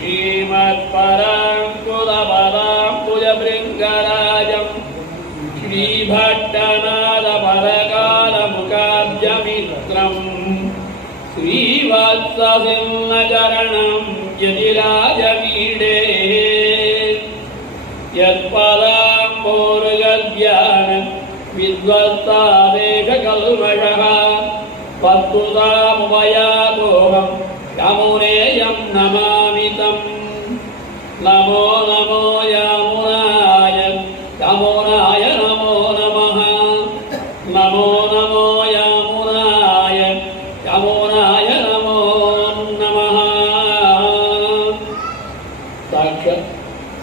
श्रीमत्पराङ्कुरपदाम्बुजभृङ्गराजं श्रीभट्टनाथपरकालमुखाब्जमित्रं श्रीवत्ससिंहचरणं यतिराजमीडे यत्पदाम्बोरुगद्यान विद्वत्तादेशकल्मषः पत्तुतामुपयातोऽहं यमुनेयं नमामि तम्। नमो नमो यमुनाय यमुनाय नमो नमः। नमो नमो यमुनाय यमुनाय नमो नमः। साक्षात्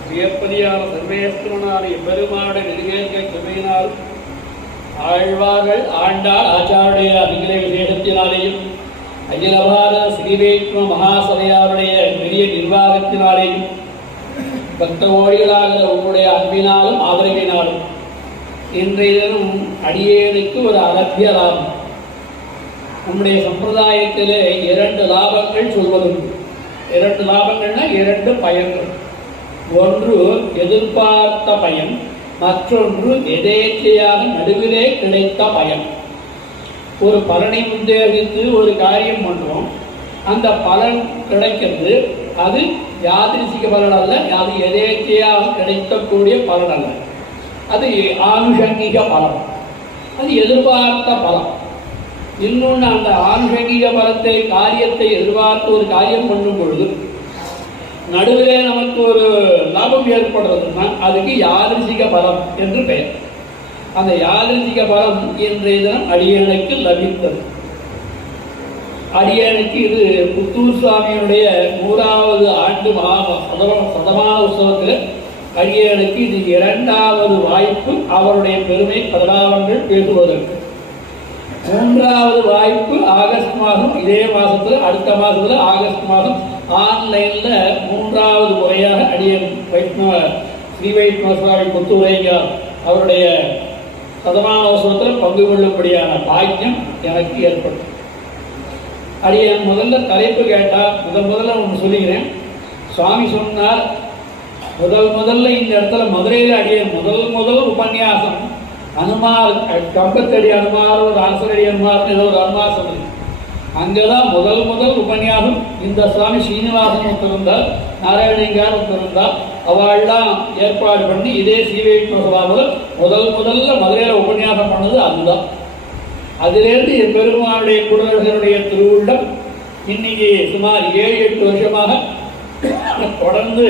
வியப்பதியான சர்வேஸ்வரனான எம்பெருமானுடைய நெருங்கேற்க கிருபையினால் ஆழ்வார்கள் ஆண்டாள் ஆச்சாருடைய அபிகிர விசேஷத்தினாலேயும் அகிலபார ஸ்ரீவைஷ்ணவ மகாசபையாருடைய பெரிய நிர்வாகத்தினாலேயும் பக்த ஓடிகளாக உங்களுடைய அன்பினாலும் ஆதரவினாலும் இன்றைய தினம் அடியேனுக்கு ஒரு அலட்சிய லாபம். நம்முடைய சம்பிரதாயத்திலே 2 லாபங்கள் சொல்வதுண்டு. 2 லாபங்கள்னா 2 பயன்கள். ஒன்று எதிர்பார்த்த பயன், மற்றொன்று எதேச்சையாக நடுவிலே கிடைத்த பயன். ஒரு பலனை உத்தேசித்து ஒரு காரியம் பண்ணுறோம், அந்த பலன் கிடைக்கிறது. அது யாதிரிசிக பலன் அல்ல, அது எதேச்சையாக கிடைக்கக்கூடிய பலன் அல்ல. அது ஆனுஷங்கிக பலம், அது எதிர்பார்த்த பலம். இன்னொன்று, அந்த ஆனுஷங்கிக பலத்தை காரியத்தை எதிர்பார்த்து ஒரு காரியம் பண்ணும் பொழுது நடுவிலே நமக்கு ஒரு லாபம் ஏற்படுறதுன்னா அதுக்கு யாதிரிசிக பலம் என்று பெயர். அந்த யாதிரிசிக பலம் இன்றைய தினம் அடியனுக்கு லபித்தது. அடியனுக்கு இது புத்தூர் சுவாமியுடைய 100வது ஆண்டு சதமான உற்சவத்தில் அடியனுக்கு இது 2வது வாய்ப்பு அவருடைய பெருமை பிரதாபங்கள் பேசுவதற்கு. 3வது வாய்ப்பு ஆகஸ்ட் மாதம், இதே மாதத்தில் அடுத்த மாதத்தில் ஆகஸ்ட் மாதம் ஆன்லைனில் 3வது முறையாக அடியன் வைஷ்ணவ ஸ்ரீ வைஷ்ணவ சுவாமி புத்தூரையார் அவருடைய சதமான உற்சவத்தில் பங்கு கொள்ளும்படியான பாக்கியம் எனக்கு ஏற்படும். அடியன் முதல்ல தலைப்பு கேட்டால் முதல்ல ஒன்று சொல்லிக்கிறேன். சுவாமி சொன்னார், முதல்ல இந்த இடத்துல மதுரையில் அடியன் முதல் உபன்யாசம் அனுமார், கம்பத்தடி அனுமார், ஒரு ஆசரடி அனுமார், ஏதோ ஒரு அனுமார் சொன்னது. அங்கேதான் முதல் உபன்யாசம். இந்த சுவாமி ஸ்ரீனிவாசன் ஒருத்தருந்தார், நாராயணங்கார் ஒருத்தருந்தார். அவள்லாம் ஏற்பாடு பண்ணி இதே ஸ்ரீவைஷ்ணவ சபாவில் முதல்ல மதுரையில் உபன்யாசம் பண்ணது அதுதான். அதிலிருந்து என் பெருமானுடைய குருடர்களுடைய திருவுள்ளம் இன்னைக்கு சுமார் 7-8 வருஷமாக தொடர்ந்து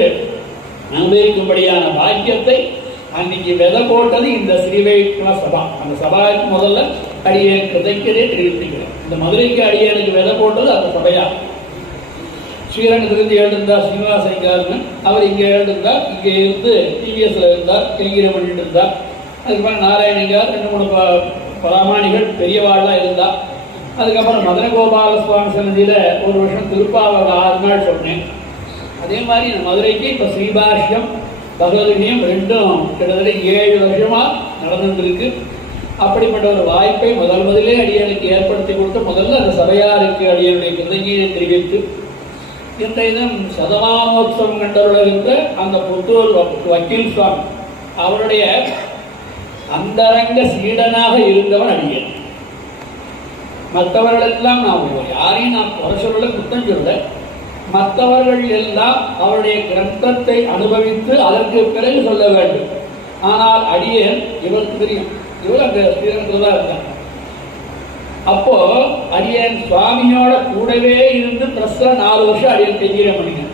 அனுபவிக்கும்படியான பாக்கியத்தை அன்னைக்கு விதை போட்டது இந்த ஸ்ரீவைஷ்ணவ சபா. அந்த சபாவுக்கு முதல்ல அடியேன் கிருதைக்கிறே தெரிவித்துக்கிறேன். இந்த மதுரைக்கு அடியனுக்கு விதை போட்டது அந்த சபையா. ஸ்ரீரங்கத்திலிருந்து எழுந்தார் ஸ்ரீனிவாசங்காரன், அவர் இங்கே எழுந்தார். இங்கே இருந்து டிவிஎஸ்ல இருந்தார், கைகிரம் பண்ணிட்டு இருந்தார். அதுக்கப்புறம் நாராயணங்கார், 2-3 பராமாணிகள் பெரியவாள்லாம் இருந்தார். அதுக்கப்புறம் மதனகோபால சுவாமி சன்னதியில் 1 வருஷம் திருப்பாவூர் 6 நாள் சொன்னேன். அதே மாதிரி மதுரைக்கு இப்போ ஸ்ரீபாஷ்யம் பகவதியம் 2ம் கிட்டத்தட்ட 7 வருஷமாக நடந்துருக்கு. அப்படிப்பட்ட ஒரு வாய்ப்பை முதலே அடியனுக்கு ஏற்படுத்தி கொடுத்து முதல்ல அந்த சபையாருக்கு அடியனுடைய கிருதஞையை தெரிவித்து இந்த இதம் சதமானோத்சவம் கண்டவர்களுக்கு அந்த புத்தூர் வக்கீல் சுவாமி அவருடைய அந்தரங்க சீடனாக இருந்தவன் அடியன். மற்றவர்களெல்லாம் நான் யாரையும் நான் குறை சொல்ல, குற்றம் சொல்ல. மற்றவர்கள் எல்லாம் அவருடைய கிரந்தத்தை அனுபவித்து அதற்கு பிறகு சொல்ல வேண்டும். ஆனால் அடியன் இவருக்கு தெரியும், இவர் அங்கே ஸ்ரீரங்கத்தில் தான் இருந்தார். அப்போ அடியன் சுவாமியோட கூடவே இருந்து ப்ரெஸ்ல 4 வருஷம் அடியன் தெரிஞ்சிடம் பண்ணினேன்.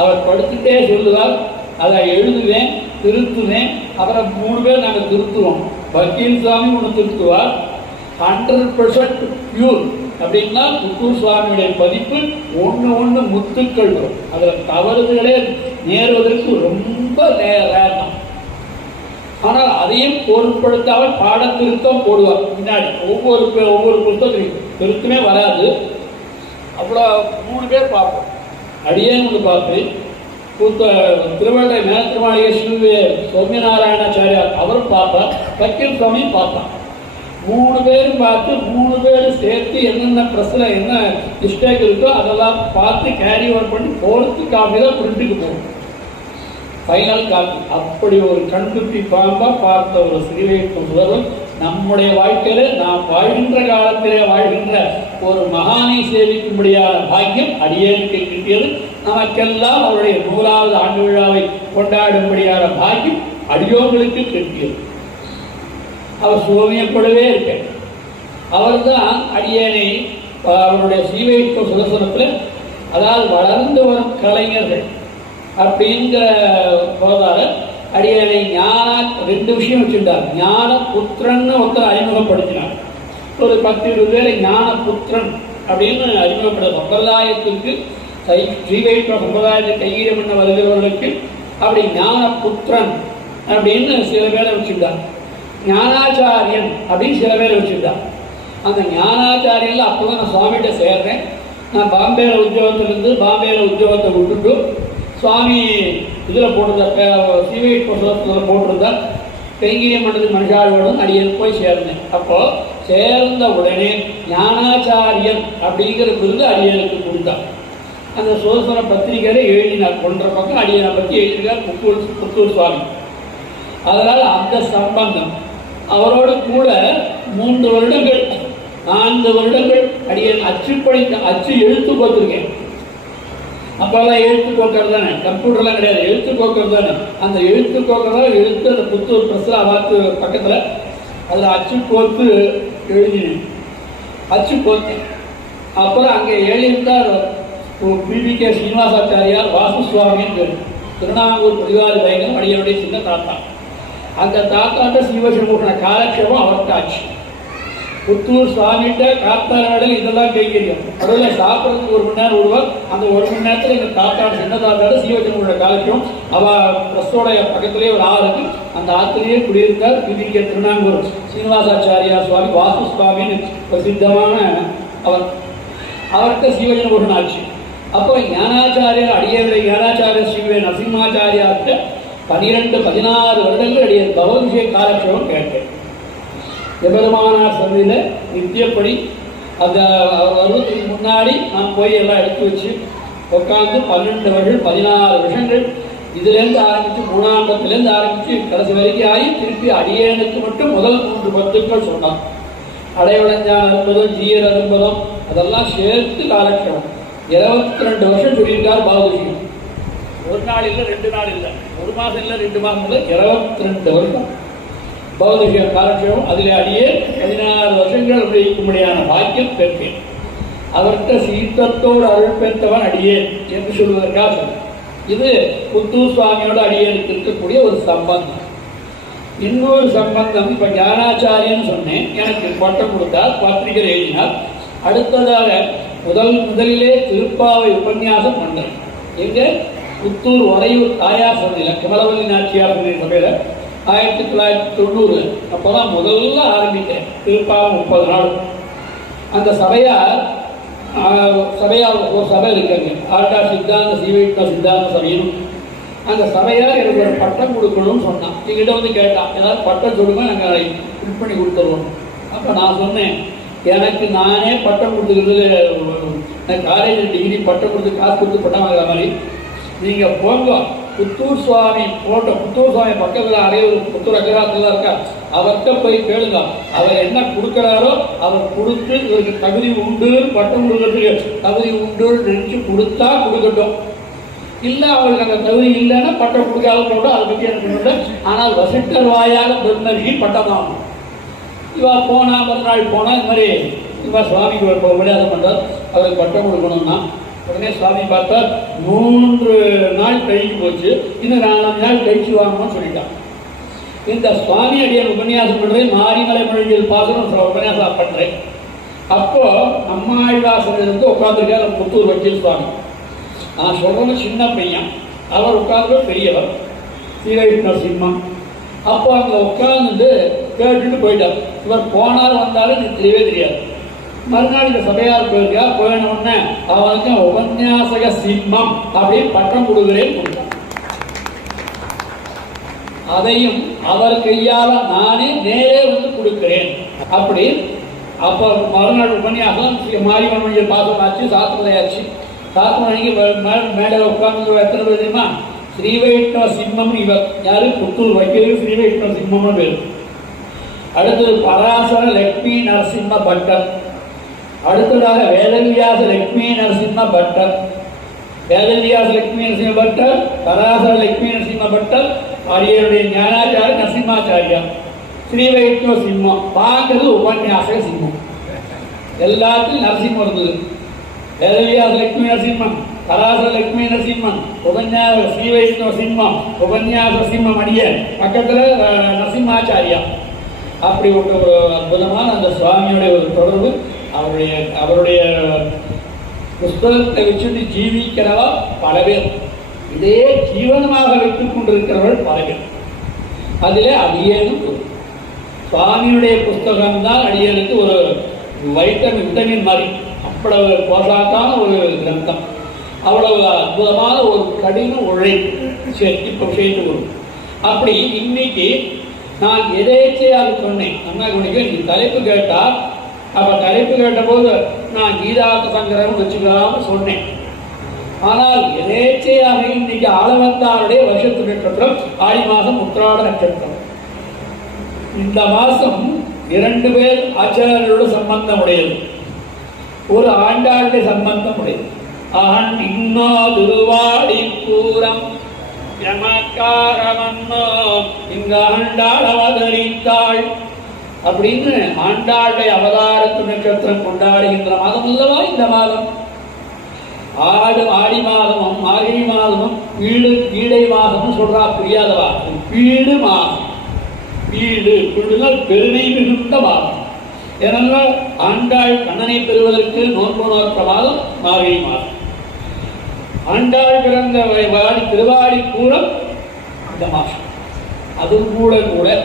அவர் படுத்துட்டே சொல்லுவார், அதை எழுதுவேன், திருத்துவேன். அப்புறம் 3 பேர் நாங்கள் திருத்துவோம். வக்கீல் சுவாமி ஒன்று திருத்துவார். 100% பியூர் அப்படின்னா புத்தூர் சுவாமியுடைய பதிப்பு ஒன்று முத்துக்கள் வரும். அதில் தவறுகளே நேருவதற்கு ரொம்ப நேரம். ஆனால் அதையும் பொருட்படுத்தாமல் பாடத்திருத்தம் போடுவார் முன்னாடி. ஒவ்வொரு புத்தகத்தையும் திருத்தமே வராது. அவ்வளோ 3 பேர் பார்ப்போம். அடியேன்னு ஒன்று பார்ப்பேன். திருவள்ளை மேலத்திருமாளிகை ஸ்ரீ சௌமியநாராயணாச்சாரியார் அவர் பார்ப்பார், வக்கீல் சுவாமியும் பார்ப்பார். 3 பேரும் பார்த்து 3 பேரும் சேர்த்து என்னென்ன ப்ரெஸ்ஸில் என்ன மிஸ்டேக் இருக்கோ அதெல்லாம் பார்த்து கேரி ஓவர் பண்ணி போர்த்து காப்பி தான் பிரிண்ட்டுக்கு போகும், ஃபைனல் காப்பி. அப்படி ஒரு கண்குட்டி பாம்பா பார்த்த ஒரு ஸ்ரீவைகுண்ட சுந்தரர் நம்முடைய வாழ்க்கையில நாம் வாழ்கின்ற காலத்திலே வாழ்கின்ற ஒரு மகானை சேவிக்கும்படியான பாக்கியம் அடியேனுக்கு கிட்டியது. நமக்கெல்லாம் அவருடைய 100வது ஆண்டு விழாவை கொண்டாடும்படியான பாக்கியம் அடியோங்களுக்கு கிட்டியது. அவர் சுகமியப்படவே இருக்க. அவர் தான் அடியேனை அவருடைய ஸ்ரீவைகுண்ட சுதர்சனத்தில், அதாவது வளர்ந்து வரும் கலைஞர்கள் அப்படிங்கிற போதால அடியனை ஞான 2 விஷயம் வச்சுட்டார். ஞான புத்திரன்னு ஒருத்தர் அறிமுகப்படுத்தினார். ஒரு 10-20 பேரை ஞான புத்திரன் அப்படின்னு அறிமுகப்பட சம்பிரதாயத்திற்கு ஸ்ரீவைகுண்ட சம்பிரதாயத்தை கையீடு பண்ண வருகிறவர்களுக்கு அப்படி ஞான புத்திரன் அப்படின்னு சில பேரை வச்சுட்டார். ஞானாச்சாரியன் அப்படின்னு சில பேரை வச்சுட்டார். அந்த ஞானாச்சாரியன்ல அப்போதான் நான் சுவாமிகிட்ட சேர்றேன். நான் பாம்பேல உத்தியோகத்திலிருந்து பாம்பேல உத்தியோகத்தை விட்டுட்டு சுவாமி இதில் போட்டிருந்த ஸ்ரீவைகுண்ட போட்டிருந்தா கைங்கரிய மண்டலத்து மனுஷாளோடும் அடியன் போய் சேர்ந்தேன். அப்போ சேர்ந்த உடனே ஞானாச்சாரியன் அப்படிங்கிற விருது அடியனுக்கு கொடுத்தான். அந்த சுதர்சன பத்திரிகையில எழுதினார். 1.5 பக்கம் அடியனை பற்றி எழுதினார் புத்தூர் சுவாமி. அதனால் அந்த சம்பந்தம் அவரோடு கூட 3 வருடங்கள் 4 வருடங்கள் அடியன் அச்சு எழுத்து பார்த்துருக்கேன். அப்போல்லாம் எழுத்து கோக்கர் தானே, கம்ப்யூட்டர்லாம் கிடையாது, எழுத்து கோக்கர் தானே. அந்த எழுத்து கோக்கர் எழுத்து அந்த புத்தூர் ப்ரெஸ்ஸில் அவாத்து பக்கத்தில் அதில் அச்சு கோத்து எழுதினேன், அச்சு கோத்தேன். அப்புறம் அங்கே எழுதியிருந்தார் பிபிகே ஸ்ரீனிவாசாச்சாரியார் வாசுசுவாமின்னு திருநாங்கூர் பதிவாரி பயங்கரம் அடியனுடைய சின்ன தாத்தா. அந்த தாத்தாட்ட ஸ்ரீவசமூஷண காலக்ஷேபம் அவர்கிட்ட ஆச்சு. புத்தூர் சுவாமிகிட்ட காத்தாடு இதெல்லாம் கைங்கரியம். அதில் சாப்பிட்றதுக்கு 1 மணி நேரம் விடுவார். அந்த 1 மணி நேரத்தில் எங்கள் தாத்தாடு சின்ன தாத்தாடு ஸ்ரீவசமூஷண காலக்ஷேபம் அவள் ப்ரெஸ்ஸோடைய பக்கத்திலே ஒரு ஆறுக்கு அந்த ஆத்திலேயே குடியிருந்தார் பிபிகே திருநாங்கூர் ஸ்ரீனிவாசாச்சாரியா சுவாமி வாசு சுவாமின்னு பிரசித்தமான அவர். அவர்கிட்ட ஸ்ரீவசமூஷணம் ஆச்சு. அப்போ ஞானாச்சாரியர் அடியவரை ஞானாச்சாரியர் ஸ்ரீ நரசிம்மாச்சாரியார்கிட்ட 12-16 வருடங்கள் அடிய பகவத்கீதை காலக்ஷேபம் கேட்டேன். எபெருமானார் சந்தையில் நித்தியப்படி அந்த வருவதற்கு முன்னாடி நான் போய் எல்லாம் எடுத்து வச்சு உட்காந்து 12 வருஷம் 16 வருஷங்கள் இதுலேருந்து ஆரம்பித்து 3ஆம் பத்திலேருந்து ஆரம்பித்து கடைசி வரைக்கும் ஆகி திருப்பி அடியேனுக்கு மட்டும் முதல் 3 பத்துக்கள் சொன்னான். அடைவடைஞ்சான் அரும்பதம் ஜீயர் அரும்பதம் அதெல்லாம் சேர்த்து காலக்ஷேபம் 22 வருஷம் சொல்லியிருக்கார் பாபுஜி. 1 நாள் இல்லை 2 நாள் இல்லை 1 மாதம் இல்லை 2 மாதம் இல்லை 22 வருஷம் பௌதிக காலக்ஷேபம். அதில் அடியே 16 வருஷங்கள் உபயோகிக்கும்படியான பாக்கியம் பெற்றேன். அவர்கிட்ட சீத்தத்தோடு அருள் பெற்றவன் அடியேன் என்று சொல்வதற்காக சொன்னேன். இது புத்தூர் சுவாமியோட அடியேனுக்கு இருக்கக்கூடிய ஒரு சம்பந்தம். இன்னொரு சம்பந்தம், இப்போ ஞானாச்சாரியன்னு சொன்னேன், எனக்கு பட்டம் கொடுத்தார், பத்திரிகை எழுதினார். அடுத்ததாக முதலிலே திருப்பாவை உபன்யாசம் பண்ணேன். எங்கே? புத்தூர் உறையூர் தாயார் சபையில் கமலவல்லி நாச்சியார் சபையில் 1990. அப்போதான் முதல்ல ஆரம்பித்தேன் திருப்பாவை 30 நாள். அந்த சபையார் ஒரு சபை இருக்காங்க, ஆட்டா சித்தாந்த ஸ்ரீவைகுண்ட சித்தாந்த சபையும். அந்த சபையார் எனக்கு ஒரு பட்டம் கொடுக்கணும்னு சொன்னான். எங்கிட்ட வந்து கேட்டான், ஏதாவது பட்டம் சொல்லுங்க, நாங்கள் அதை பிரிண்ட் பண்ணி கொடுத்துருவோம். அப்போ நான் சொன்னேன், எனக்கு நானே பட்டம் கொடுத்துக்கிறது, நான் காலேஜில் டிகிரி பட்டம் கொடுத்து காசு கொடுத்து பட்டம் வாங்குற மாதிரி, நீங்கள் போங்க புத்தூர் சுவாமி புத்தூர் சுவாமி பக்கத்தில் அறையூர் புத்தூர் அகராத்தில் இருக்கா, அவர்கிட்ட போய் கேளுங்க. அவர் என்ன கொடுக்குறாரோ அவர் கொடுத்து இவருக்கு தகுதி உண்டு, பட்டம் கொடுக்கறதுக்கு தகுதி உண்டு நினச்சி கொடுத்தா கொடுக்கட்டும். இல்லை அவருக்கு அந்த தகுதி இல்லைன்னா பட்டம் கொடுக்காத போட்டோம், அதை பற்றி எனக்கு இல்லை. ஆனால் வசிட்டர் வாயாக பெருநர்கி பட்டம் தான். இவா போனால் மறுநாள் போனால் இந்த மாதிரி இவா சுவாமிக்கு விளையாட பண்ணுறார், அவருக்கு பட்டம் கொடுக்கணும்னா உடனே சுவாமி பார்த்தா 3 நாள் கழிச்சு போச்சு, இன்னும் 4 நாள் கழிச்சு வாங்கணும்னு சொல்லிட்டான். இந்த சுவாமி அடியன் உபன்யாசம் பண்ணுறேன், மாரிமலை மொழியில் பாசனம் உபன்யாசம் பண்ணுறேன். அப்போ நம்மாழ்வாசனிலிருந்து உட்காந்துருக்கார் புத்தூர் வக்கீல் சுவாமி. நான் சொல்கிறேன்னு சின்ன பையன், அவர் உட்காந்து பெரியவர் ஸ்ரீவைகுண்ட சிம்மம். அப்போ அங்கே உட்காந்துட்டு கேட்டுட்டு போயிட்டார். இவர் போனார் வந்தாலும் எனக்கு தெரியவே தெரியாது. மறுநாள் இந்த சபையார் போயிருக்கா, போயின உடனே அவனுக்கு உபன்யாசக சிம்மம் அப்படின்னு பட்டம் கொடுக்குறேன்னு கொடுத்தான். அதையும் அவர் கையால நானே நேரே வந்து கொடுக்கிறேன். அப்படி அப்போ மறுநாள் உபன்யாசம் மாரியம்மன் பாசம் ஆச்சு, சாத்துமலையாச்சு. சாத்துமலைக்கு மேலே உட்கார்ந்து எத்தனை பேர் தெரியுமா? ஸ்ரீ வைஷ்ணவ சிம்மம். இவர் யாரு? புத்தூர் வைக்கிறது ஸ்ரீ வைஷ்ணவ சிம்மம்னு பேர். அடுத்தது பராசர லட்சுமி நரசிம்ம பட்டர். அடுத்ததாக வேதவியாச லட்சுமி நரசிம்ம பட்டர். வேதவியாச லட்சுமி நரசிம்ம பட்டர், பராசர லட்சுமி நரசிம்ம பட்டர், அடியனுடைய ஞானாச்சாரிய நரசிம்மாச்சாரியா. ஸ்ரீ வைஷ்ணவ சிம்மம் பார்க்கறது உபன்யாச சிம்மம். எல்லாத்துக்கும் நரசிம்மம் இருந்தது. வேதவியாச லட்சுமி நரசிம்மன், பராசர லட்சுமி நரசிம்மன், உபன்யாச ஸ்ரீ வைஷ்ணவ சிம்மம், உபன்யாச சிம்மம் அடிய பக்கத்துல நரசிம்மாச்சாரியா. அப்படி ஒரு அற்புதமான அந்த சுவாமியுடைய ஒரு தொடர்பு. அவருடைய புஸ்தகத்தை வச்சுட்டு ஜீவிக்கிறவா பல பேர், இதே ஜீவனமாக வைத்துக் கொண்டிருக்கிறவர்கள் பல பேர். அதிலே அடியேனும் சுவாமியுடைய புஸ்தகம் தான் அடியனுக்கு ஒரு விட்டமின் மாதிரி. அவ்வளவு போசாக்கான ஒரு கிரந்தம், அவ்வளவு அற்புதமான ஒரு கடின உழைப்பு இப்போ விஷயத்து வரும். அப்படி இன்னைக்கு நான் எதேச்சையாக சொன்னேன். அண்ணா குணிக்கு தலைப்பு கேட்டா, அப்ப தலைப்பு கேட்ட போது நான் கீதார்த்த சங்கரம் வச்சுக்கலாம்னு சொன்னேன். ஆனால் எதேச்சையாக இன்னைக்கு ஆளவந்தாருடைய வருஷத்து நட்சத்திரம் ஆடி மாதம் உத்திராட நட்சத்திரம். இந்த மாசம் 2 பேர் ஆச்சாரியரோட சம்பந்தம் உடையது, ஒரு ஆண்டாளுடைய சம்பந்தம் உடையது. ஆண் இன்னோ திருவாடி பூரம் இங்க ஆண்டாள் அவதரித்தாள் அப்படின்னு ஆண்டாளுடைய அவதாரத்து நட்சத்திரம் கொண்டாடுகின்ற மாதம் அல்லவா இந்த மாதம். ஆடி மாதமும் மார்கழி மாதமும் பீடை மாதமும் சொல்றா புரியாதவா. பீடு மாதம், பீடுனால் பெருமை மிகுந்த மாதம். ஏன்னா ஆண்டாள் கண்ணனை பெறுவதற்கு நோன்பு நோற்ற மாதம் மார்கழி மாதம். ஆண்டாள் பிறந்த திருவாடி கூடம் இந்த மாதம். அதுவும் கூட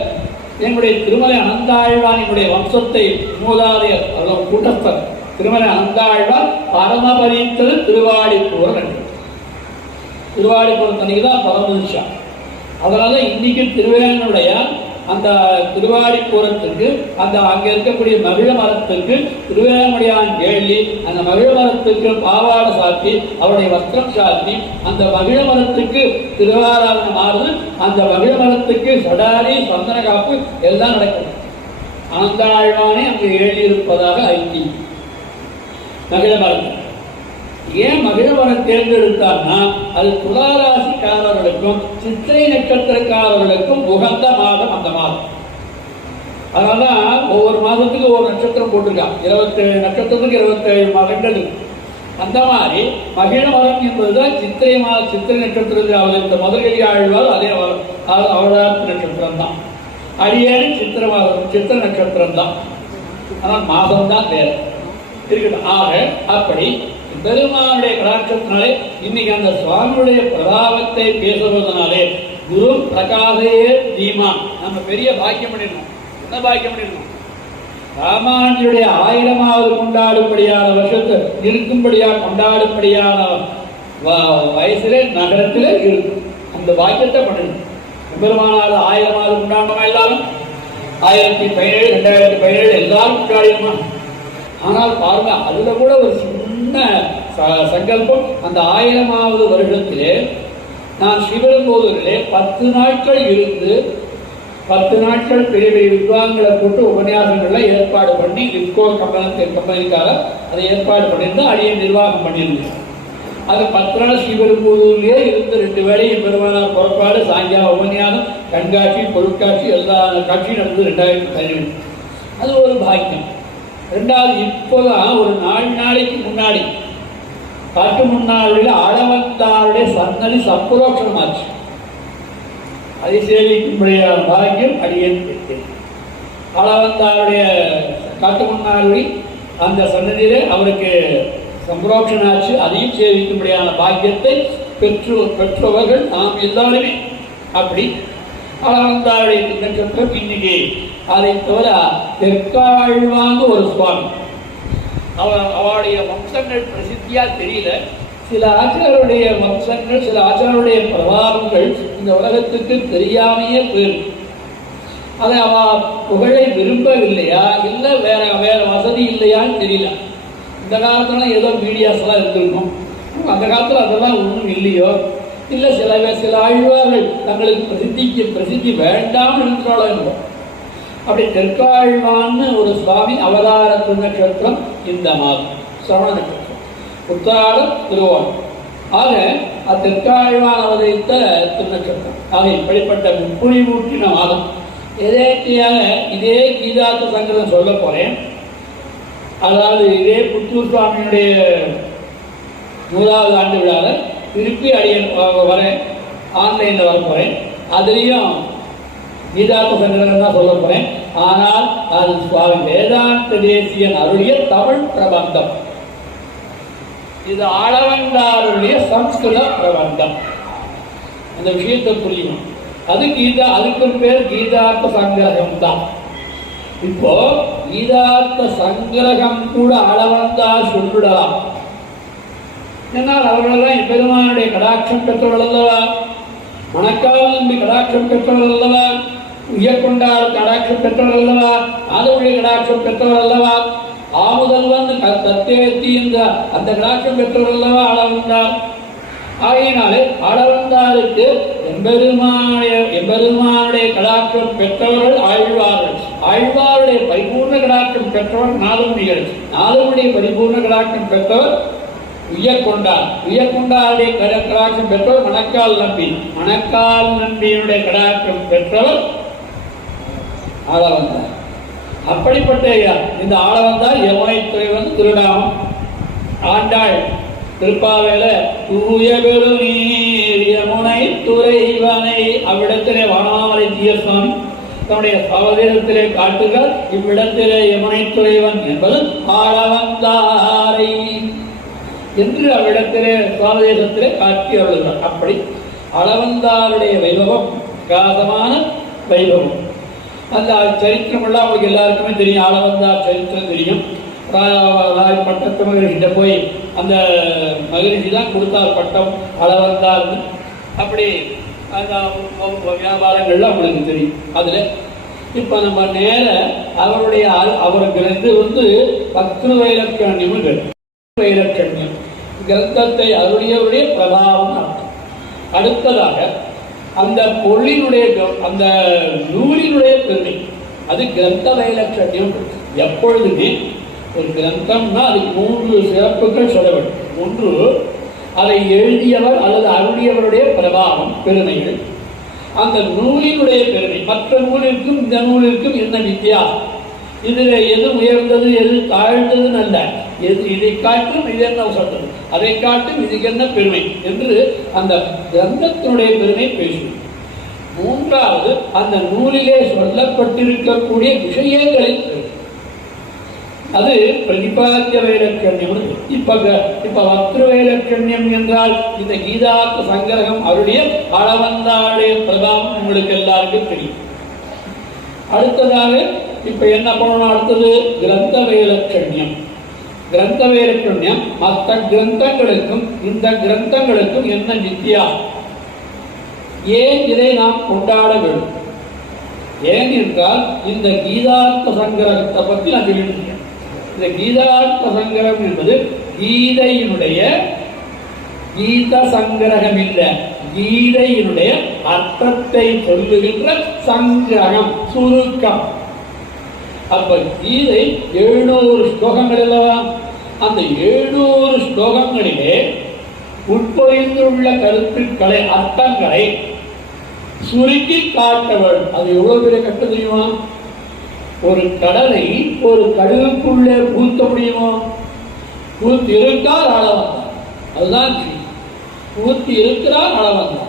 என்னுடைய திருமலை அனந்தாழ்வானினுடைய வம்சத்தை மூதாதையர் கூட்டஸ்தர் திருமலை அனந்தாழ்வான் பரமபரித்தது திருவாடிப்பூரம் என்று. திருவாடிப்பூரம் தனிக்கு தான் பரமதிஷா. அதனால இன்னைக்கு திருவேனுடைய அந்த திருவாடிப்பூரத்துக்கு அந்த அங்க இருக்கக்கூடிய மகிழ மரத்துக்கு திருவேமுடையான் கேள்வி, அந்த மகிழ மரத்துக்கு பாவாடை சாத்தி அவருடைய வஸ்திரம் சாத்தி அந்த மகிழ மரத்துக்கு திருவாராதனை மாறுது. அந்த மகிழ மரத்துக்கு சடாரி சந்தன காப்பு எல்லாம் நடக்கும். அனந்தாழ்வானே அங்கு எழுதியிருப்பதாக ஐதீகம். மகிழ மரம் ஏன் மகிழ மரம் தேர்ந்தெடுத்தார்னா அது துளாராசிக்காரர்களுக்கும் சித்திரை நட்சத்திரக்காரர்களுக்கும் உகந்த மாதம் அந்த மாதம். அதனால ஒவ்வொரு மாதத்துக்கு ஒரு நட்சத்திரம் போட்டிருக்கான். 27 நட்சத்திரத்துக்கு 27 மாதங்கள். அந்த மாதிரி மகிழ மரம் என்பதுதான் சித்திரை நட்சத்திரத்தில் அவதரித்த முதலடி ஆழ்வார் அதே அவதாரத்து நட்சத்திரம் தான். அடியேனும் சித்திர நட்சத்திரம் தான். ஆனால் மாதம் தான் வேற இருக்கட்டும். ஆக அப்படி பெருமானுடைய கடாட்சத்தினாலே இன்னைக்கு அந்த சுவாமியுடைய பிரபாவத்தை பேசுவதனாலே குரு பிரகாசே தீமா நம்ம பெரிய பாக்கியம் பண்ணிடணும். என்ன பாக்கியம் பண்ணிடணும்? ராமானுடைய 1000வது கொண்டாடும்படியான வருஷத்தை இருக்கும்படியாக கொண்டாடும்படியான வயசுல நகரத்துல இருக்கும். அந்த பாக்கியத்தை பண்ணிடணும். பெருமானால 1000வது கொண்டாடணுமா? எல்லாரும் 1017 2017 எல்லாரும் கொண்டாடிடுமா? ஆனால் பாருங்க, அதுல கூட ஒரு சின்ன சங்கல்பம். அந்த 1000வது வருடத்திலே நான் சிவபெரும்போதிலே 10 நாட்கள் இருந்து 10 நாட்கள் பெரிய பெரிய வித்வான்களை போட்டு உபன்யாசங்கள்ல ஏற்பாடு பண்ணி விற்கோ கம்பெனிக்காக அதை ஏற்பாடு பண்ணியிருந்து அடியை நிர்வாகம் பண்ணியிருந்தேன். அது 10 நாள் ஸ்ரீபெரும்புதூர்லயே இருந்து 2 வேளையும் பெருமானார் புறப்பாடு, சாயங்கால உபன்யாசம், கண்காட்சி, பொருட்காட்சி எல்லா காட்சியும் நடந்தது 2017. அது ஒரு பாக்கியம். 2வது இப்போதான் ஒரு 4 நாளைக்கு முன்னாடி காட்டு முன்னாளுடைய ஆளவந்தாருடைய சன்னதி சம்புரோக்ஷணமாச்சு. அதை சேவிக்கும்படியான பாக்கியம் அடியேன் பெற்றேன். ஆளவந்தாருடைய காட்டு முன்னாளுடைய அந்த சன்னதியிலே அவருக்கு சம்புரோக்ஷணாச்சு. அதையும் சேவிக்கும்படியான பாக்கியத்தை பெற்றவர்கள் நாம் எல்லாருமே. அப்படி ஆளவந்தாருடைய நட்சத்திரம் இன்னைக்கு. அதை தவிர தெற்காழ்வாங்க ஒரு சுவாமி, அவருடைய வம்சங்கள் பிரசித்தியா தெரியல. சில ஆச்சாரருடைய வம்சங்கள், சில ஆச்சாரருடைய பிரபாவங்கள் இந்த உலகத்துக்கு தெரியாமையே போயிருக்கு. அதை அவ புகழை விரும்பவில்லையா, இல்லை வேற வேற வசதி இல்லையான்னு தெரியல. இந்த காலத்துல ஏதோ மீடியாஸ்லாம் இருந்திருக்கும், அந்த காலத்தில் அதெல்லாம் ஒன்றும் இல்லையோ, இல்லை சில ஆழ்வார்கள் தங்களுக்கு பிரசித்தி வேண்டாம்னு இருக்கிறாளோ இல்லை. அப்படி தெற்காழ்வான்னு ஒரு சுவாமி அவதார திருநட்சத்திரம் இந்த மாதம் சிரவண நட்சத்திரம், உத்தாரம் திருவோணம். ஆக தெற்காழ்வான் அவதரித்த திருநட்சத்திரம். ஆக இப்படிப்பட்ட முப்புரிமூட்டின மாதம். எதேச்சியாக இதே கீதார்த்த சங்கரம் சொல்ல போறேன். அதாவது இதே புத்தூர் சுவாமியுடைய 100வது ஆண்டு விழாவில் திருப்பி வரேன், ஆன்லைனில் வர போகிறேன். அதுலேயும் கீதார்த்த சங்கரம் தான் சொல்ல போகிறேன். ஆனால் அது சுவாமி வேதாந்த தேசியன் அருளிய தமிழ் பிரபந்தம். இது ஆளவந்தாருடைய சம்ஸ்கிருத பிரபந்தம். அந்த விஷயத்தை புரியணும். அதுக்கு பேர் கீதார்த்த சங்கிரகம் தான். இப்போ கீதார்த்த சங்கிரகம் கூட அளவந்தார் சொல்லிடலாம். என்னால் அவர்களெல்லாம் பெருமானுடைய கடாட்சம் பெற்றவர்கள் அல்லவா, மணக்கால் நம்பி கடாட்சம் பெற்றவர்கள் அல்லவா, உயர்கொண்டால் கடாட்சம் பெற்றவர்கள் அல்லவா, ஆதவுடைய கடாட்சம் பெற்றவர் அல்லவா, ஆமுதல்வன் தத்தேத்தி என்ற அந்த கடாட்சம் பெற்றவர் அல்லவா அளவந்தார். ஆகையினாலே அளவந்தாருக்கு எம்பெருமானுடைய கடாட்சம் பெற்றவர்கள் ஆழ்வார்கள். ஆழ்வாருடைய பரிபூர்ண கடாட்சம் பெற்றவர் நாதமுடிகள். நாதமுடைய பரிபூர்ண கடாட்சம் பெற்றவர் உயர்கொண்டாருடைய கடாட்சம் பெற்றவர் மணக்கால் நம்பி. மணக்கால் நம்பியினுடைய கடாட்சம் பெற்றவர் ஆளவந்தார். அப்படிப்பட்ட இந்த ஆளவந்தார் யமுனை துறைவன் திருநாமம். ஆண்டாள் திருப்பாவையில தூய பெருநீர் யமுனை துறைவனை அவ்விடத்திலே வானமாமலை ஜீயசுவாமி தன்னுடைய அவதேசத்திலே காட்டுகிறார். இவ்விடத்திலே யமுனை துறைவன் என்பது ஆளவந்தாரை என்று அவ்விடத்திலே சுவாமதேசத்திலே காட்டி அருள்கிறார். அப்படி அளவந்தாருடைய வைபவம் காதமான வைபவம். அந்த சரித்திரம் எல்லாம் அவங்களுக்கு எல்லாருக்குமே தெரியும். அளவந்தார் சரித்திரம் தெரியும். பட்டத்து மகிழ்ச்சிட்ட போய் அந்த மகிழ்ச்சி தான் கொடுத்தார் பட்டம் அளவந்தார்னு. அப்படி அந்த வியாபாரங்கள்லாம் அவங்களுக்கு தெரியும். அதில் இப்போ நம்ம நேர அவருக்கு பக்திவைலட்சண்யம் வைலட்சண்யம் கிரந்தத்தை அருளியவருடைய பிரபாவம் அர்த்தம். அடுத்ததாக அந்த பொருளினுடைய அந்த நூலினுடைய பெருமை, அது கிரந்த வைலட்சண்யம். எப்பொழுதுமே ஒரு கிரந்தம்னா அதுக்கு 3 சிறப்புகள் சொல்ல வேண்டும். ஒன்று, அதை எழுதியவர் அல்லது அருளியவருடைய பிரபாவம் பெருமைகள். அந்த நூலினுடைய பெருமை, மற்ற நூலிற்கும் இந்த நூலிற்கும் என்ன வித்தியாசம், இதில் எது உயர்ந்தது எது தாழ்ந்ததுன்னு அல்ல, இதை காட்டும் இது என்ன சொல்றது, அதை காட்டும் இதுக்கு என்ன பெருமை என்று அந்த கிரந்தத்தினுடைய பெருமை பேசும். மூன்றாவது, அந்த நூலிலே சொல்லப்பட்டிருக்கக்கூடிய விஷயங்களின் பெருமை, அது பிரதிபாத்திய வைலட்சண்யம். இப்ப வக்திரு வைலட்சண்யம் என்றால் இந்த கீதார்த்த சங்கிரகம் அவருடைய அளவந்தாருடைய பிரபாவம் உங்களுக்கு எல்லாருக்கும் தெரியும். அடுத்ததாக இப்ப என்ன பண்ணணும், அடுத்தது கிரந்த வைலட்சண்யம். கிரந்த வைலட்சண்யம் மற்ற கிரந்தங்களுக்கும் இந்த கிரந்தங்களுக்கும் என்ன வித்தியாசம், ஏன் இதை நாம் கொண்டாட வேண்டும், ஏன் என்றால் இந்த கீதார்த்த சங்கிரகத்தை பற்றி நான் சொல்லியிருக்கேன். இந்த கீதார்த்த சங்கிரகம் என்பது கீதையினுடைய கீத சங்கிரகம் இல்லை, கீதையினுடைய அர்த்தத்தை சொல்லுகின்ற சங்கிரகம், சுருக்கம். அப்ப கீதை 700 ஸ்லோகங்கள் அல்லவா, அந்த 700 ஸ்லோகங்களிலே உட்பொழிந்துள்ள கருத்துக்களை அர்த்தங்களை சுருக்கி காட்ட வேண்டும். அது எவ்வளவு பெரிய கட்ட தெரியுமா, ஒரு கடலை ஒரு கடுகுக்குள்ளே பூத்த முடியுமோ, பூத்து இருக்கால் அளவந்தான், அதுதான் பூத்தி இருக்கிறார் அளவந்தான்,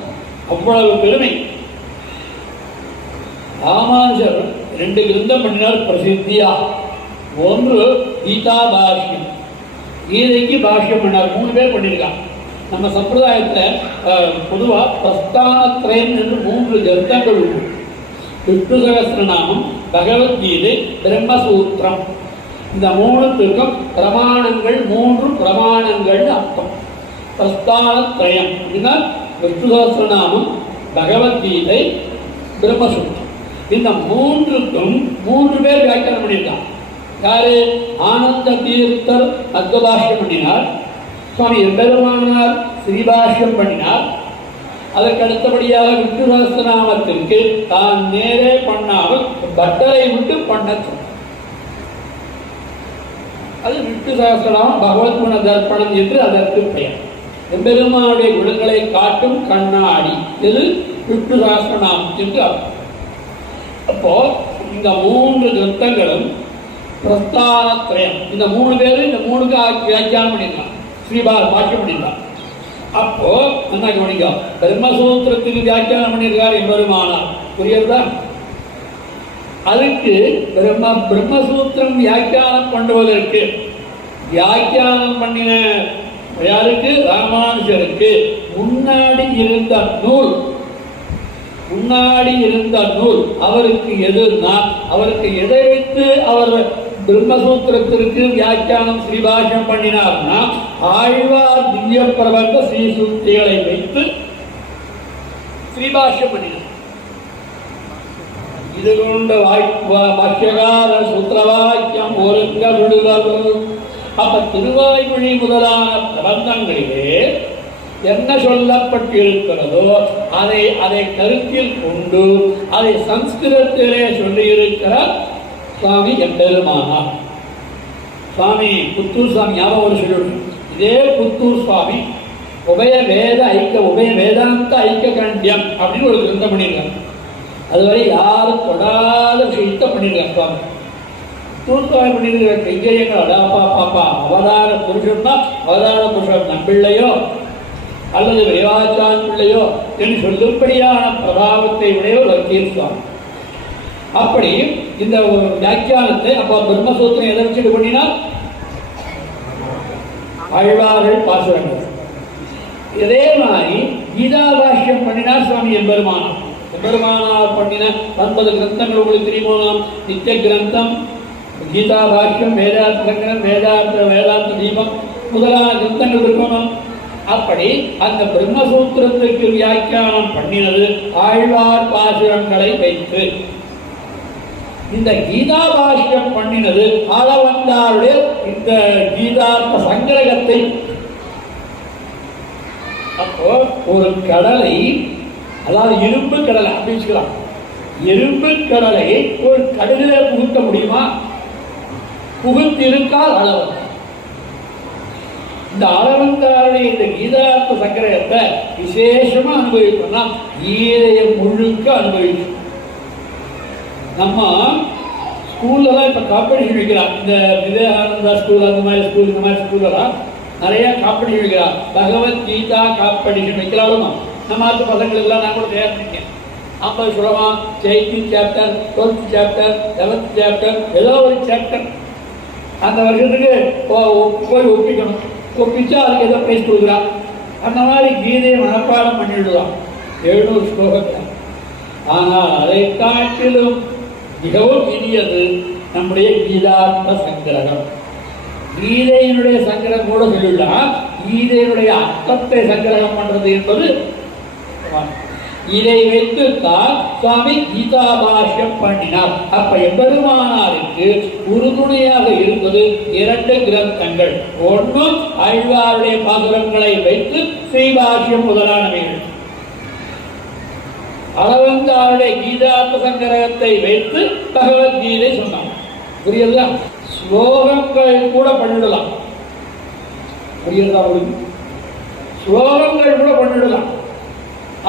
அவ்வளவு பெருமை. ராமானுஜர் 2 கிரந்தம் பண்ணினார் பிரசித்தியா. ஒன்று கீதா பாஷ்யம், கீதைக்கு பாஷ்யம் பண்ணார், 3 பேர் பண்ணியிருக்காங்க. நம்ம சம்பிரதாயத்தில் பொதுவாக பிரஸ்தானத்ரயம் என்று 3 கிரந்தங்கள் உண்டு. விஷ்ணு சகஸ்ரநாமம், பகவத்கீதை, பிரம்மசூத்திரம். இந்த 3த்துக்கும் பிரமாணங்கள், 3 பிரமாணங்கள் அர்த்தம். பிரஸ்தானத்ரயம் அப்படின்னா விஷ்ணு சகஸ்ரநாமம், பகவத்கீதை, பிரம்மசூத்திரம். இந்த மூன்றுக்கும் 3 பேர் வியாக்கியானம் பண்ணியிருக்காங்க. யாரு? ஆனந்த தீர்த்தர் அத்வபாஷ்யம் பண்ணினார், சுவாமி எம்பெருமானார் ஸ்ரீபாஷ்யம் பண்ணினார். அதற்கு அடுத்தபடியாக விஷ்ணு சஹஸ்ரநாமத்திற்கு தான் நேரே பண்ணாமல் பட்டரை விட்டு பண்ண சொன்னார். அது விஷ்ணு சஹஸ்ரநாமம் பகவத் குண தர்ப்பணம் என்று அதற்கு பெயர். எம்பெருமானுடைய குணங்களை காட்டும் கண்ணாடி இது விஷ்ணு சஹஸ்ரநாமம் என்று அர்த்தம். அப்போ இந்த 3 கிரந்தங்களும் பிரஸ்தானத்ரயம், இந்த 3 பேரும் இந்த 3க்கு வியாக்கியானம் பண்ணிருக்காங்க, பாக்கியம் பண்ணிருக்காங்க. அப்போ என்ன கவனிக்க, பிரம்மசூத்திரத்துக்கு வியாக்கியானம் பண்ணியிருக்காரு எம்பெருமானார், புரியுதா? அதுக்கு பிரம்மசூத்திரம் வியாக்கியானம் பண்ணுவதற்கு வியாக்கியானம் பண்ணின யாருக்கு? ராமானுஜருக்கு முன்னாடி இருந்த நூல் அவருக்கு எதுனா, அவருக்கு எதை வைத்து அவர் பிரம்மசூத்திரத்திற்கு வியாக்கியானம் ஸ்ரீபாஷ்யம் பண்ணினார்னா, ஆழ்வார் திவ்ய பிரபந்த ஸ்ரீசூக்திகளை வைத்து ஸ்ரீபாஷ்யம் பண்ணினார். இது கொண்ட பாஷ்யகார சூத்திரவாக்கியம் ஒருங்க விடுதல். அப்ப திருவாய்மொழி முதலான பிரபந்தங்களிலே என்ன சொல்லப்பட்டிருக்கிறதோ அதை கருத்தில் கொண்டு அதை சம்ஸ்கிருதத்திலே சொல்லியிருக்கிறார் சுவாமி எம்பெருமானார். சுவாமி புத்தூர் சுவாமி ஞாபகம் சொல்லிவிடும். இதே புத்தூர் சுவாமி உபய வேதாந்த ஐக்கிய கண்டியம் அப்படின்னு ஒரு கிரந்தம் பண்ணியிருக்காங்க. அதுவரை யாரும் தொடாத விஷயத்தை பண்ணியிருக்காங்க சுவாமி. புத்தூர் சுவாமி பண்ணியிருக்கிற கைங்கரியங்கள் அடாப்பா பாப்பா. அவதார புருஷன்னா அவதார புருஷன் நம்பிள்ளையோ அல்லது விரைவாச்சான் பிள்ளையோ என்று சொல்லும்படியான பிரபாவத்தை உடையவர் வக்கீல் சுவாமி. அப்படி இந்த ஒரு வியாக்கியானத்தை அப்ப பிரம்மசூத்திரம் எதை வச்சுட்டு பண்ணினார்? ஆழ்வார்கள் பாசுரங்கள். இதே மாதிரி கீதா பாஷ்யம் பண்ணினார் சுவாமி எம்பெருமானார். எம்பெருமானார் பண்ணின 9 கிரந்தங்கள் உங்களுக்கு தெரியுமோ? நித்திய கிரந்தம், கீதா பாஷ்யம், வேதாந்த சங்கரம், வேதாந்த தீபம் முதலான கிரந்தங்கள் இருக்கணும். அப்படி அந்த பிரம்மசூத்திரத்திற்கு வியாக்கியானம் பண்ணினது ஆழ்வார் பாசுரங்களை வைத்து. இந்த கீதா பாஷ்யம் பண்ணினது ஆளவந்தாருடைய இந்த கீதார்த்த சங்கிரகத்தை. அப்போ ஒரு கடலை, அதாவது இரும்பு கடலை அப்படி வச்சுக்கலாம், இரும்பு கடலை ஒரு கடலிலே புகுத்த முடியுமா? புகுத்திருக்கால் அளவன். இந்த அளவந்தாருடைய இந்த கீதார்த்த சங்கிரகத்தை விசேஷமா அனுபவிக்கணும்னா கீதையை முழுக்க அனுபவிக்கணும். நம்ம ஸ்கூல்லலாம் இப்போ காம்படிஷன் வைக்கிறான். இந்த விவேகானந்தா ஸ்கூல் அந்த மாதிரி ஸ்கூல், இந்த மாதிரி ஸ்கூல்லலாம் நிறைய காம்படிஷன் வைக்கிறான். பகவத்கீதா காம்படிஷன் வைக்கலாமா? நம்ம ஆத்து பசங்களுக்கெல்லாம் நான் கூட தயார் பண்ணிருக்கேன். 50 சுலபம், 18th chapter, 12th chapter, 11th chapter, ஏதோ ஒரு சாப்டர் அந்த வருஷத்துக்கு போய் ஒப்பிக்கணும். ஒப்பிச்சா அதுக்கு ஏதோ பிரைஸ் கொடுக்குறான். அந்த மாதிரி கீதையை மனப்பாடம் பண்ணிவிடலாம் 700 ஸ்லோகத்தில். ஆனால் அதை காட்டிலும் மிகவும் இனியது நம்முடைய கீதார்த்த சங்கிரகம். கீதையினுடைய சங்கிரகம் கூட சொல்லிவிடலாம். கீதையினுடைய அர்த்தத்தை சங்கிரகம் பண்றது என்பது இதை வைத்துத்தான் சுவாமி கீதா பாஷ்யம் பண்ணினார். அப்ப எம்பெருமானாருக்கு உறுதுணையாக இருப்பது 2 கிரந்தங்கள். ஒன்று ஆழ்வாருடைய பாசுரங்களை வைத்து ஸ்ரீபாஷ்யம் முதலானவைகள், அளவந்தாருடைய கீதார்த்த சங்கிரகத்தை வைத்து பகவத்கீதை சொன்னாங்க. புரியுதா? ஸ்லோகங்கள் கூட பண்ணிடலாம். புரியுதா? ஸ்லோகங்கள் கூட பண்ணிடலாம்.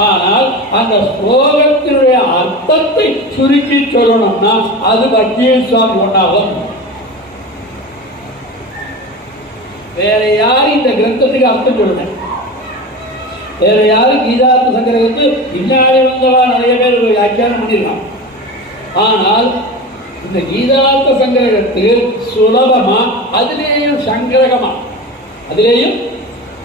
ஆனால் அந்த ஸ்லோகத்தினுடைய அர்த்தத்தை சுருக்கி சொல்லணும்னா அது வக்கீல் சுவாமி ஒன்றாகும். வேற யாரும் இந்த கிரந்தத்துக்கு அர்த்தம் சொல்லுங்க. வேற யாரும் கீதார்த்த சங்கிரகத்துக்கு பின்னாடி வந்தவா நிறைய பேர் வியாக்கியானம் பண்ணிடலாம். ஆனால் இந்த கீதார்த்த சங்கிரகத்துக்கு சுலபமா, அதிலேயும் சங்கிரகமா, அதிலேயும்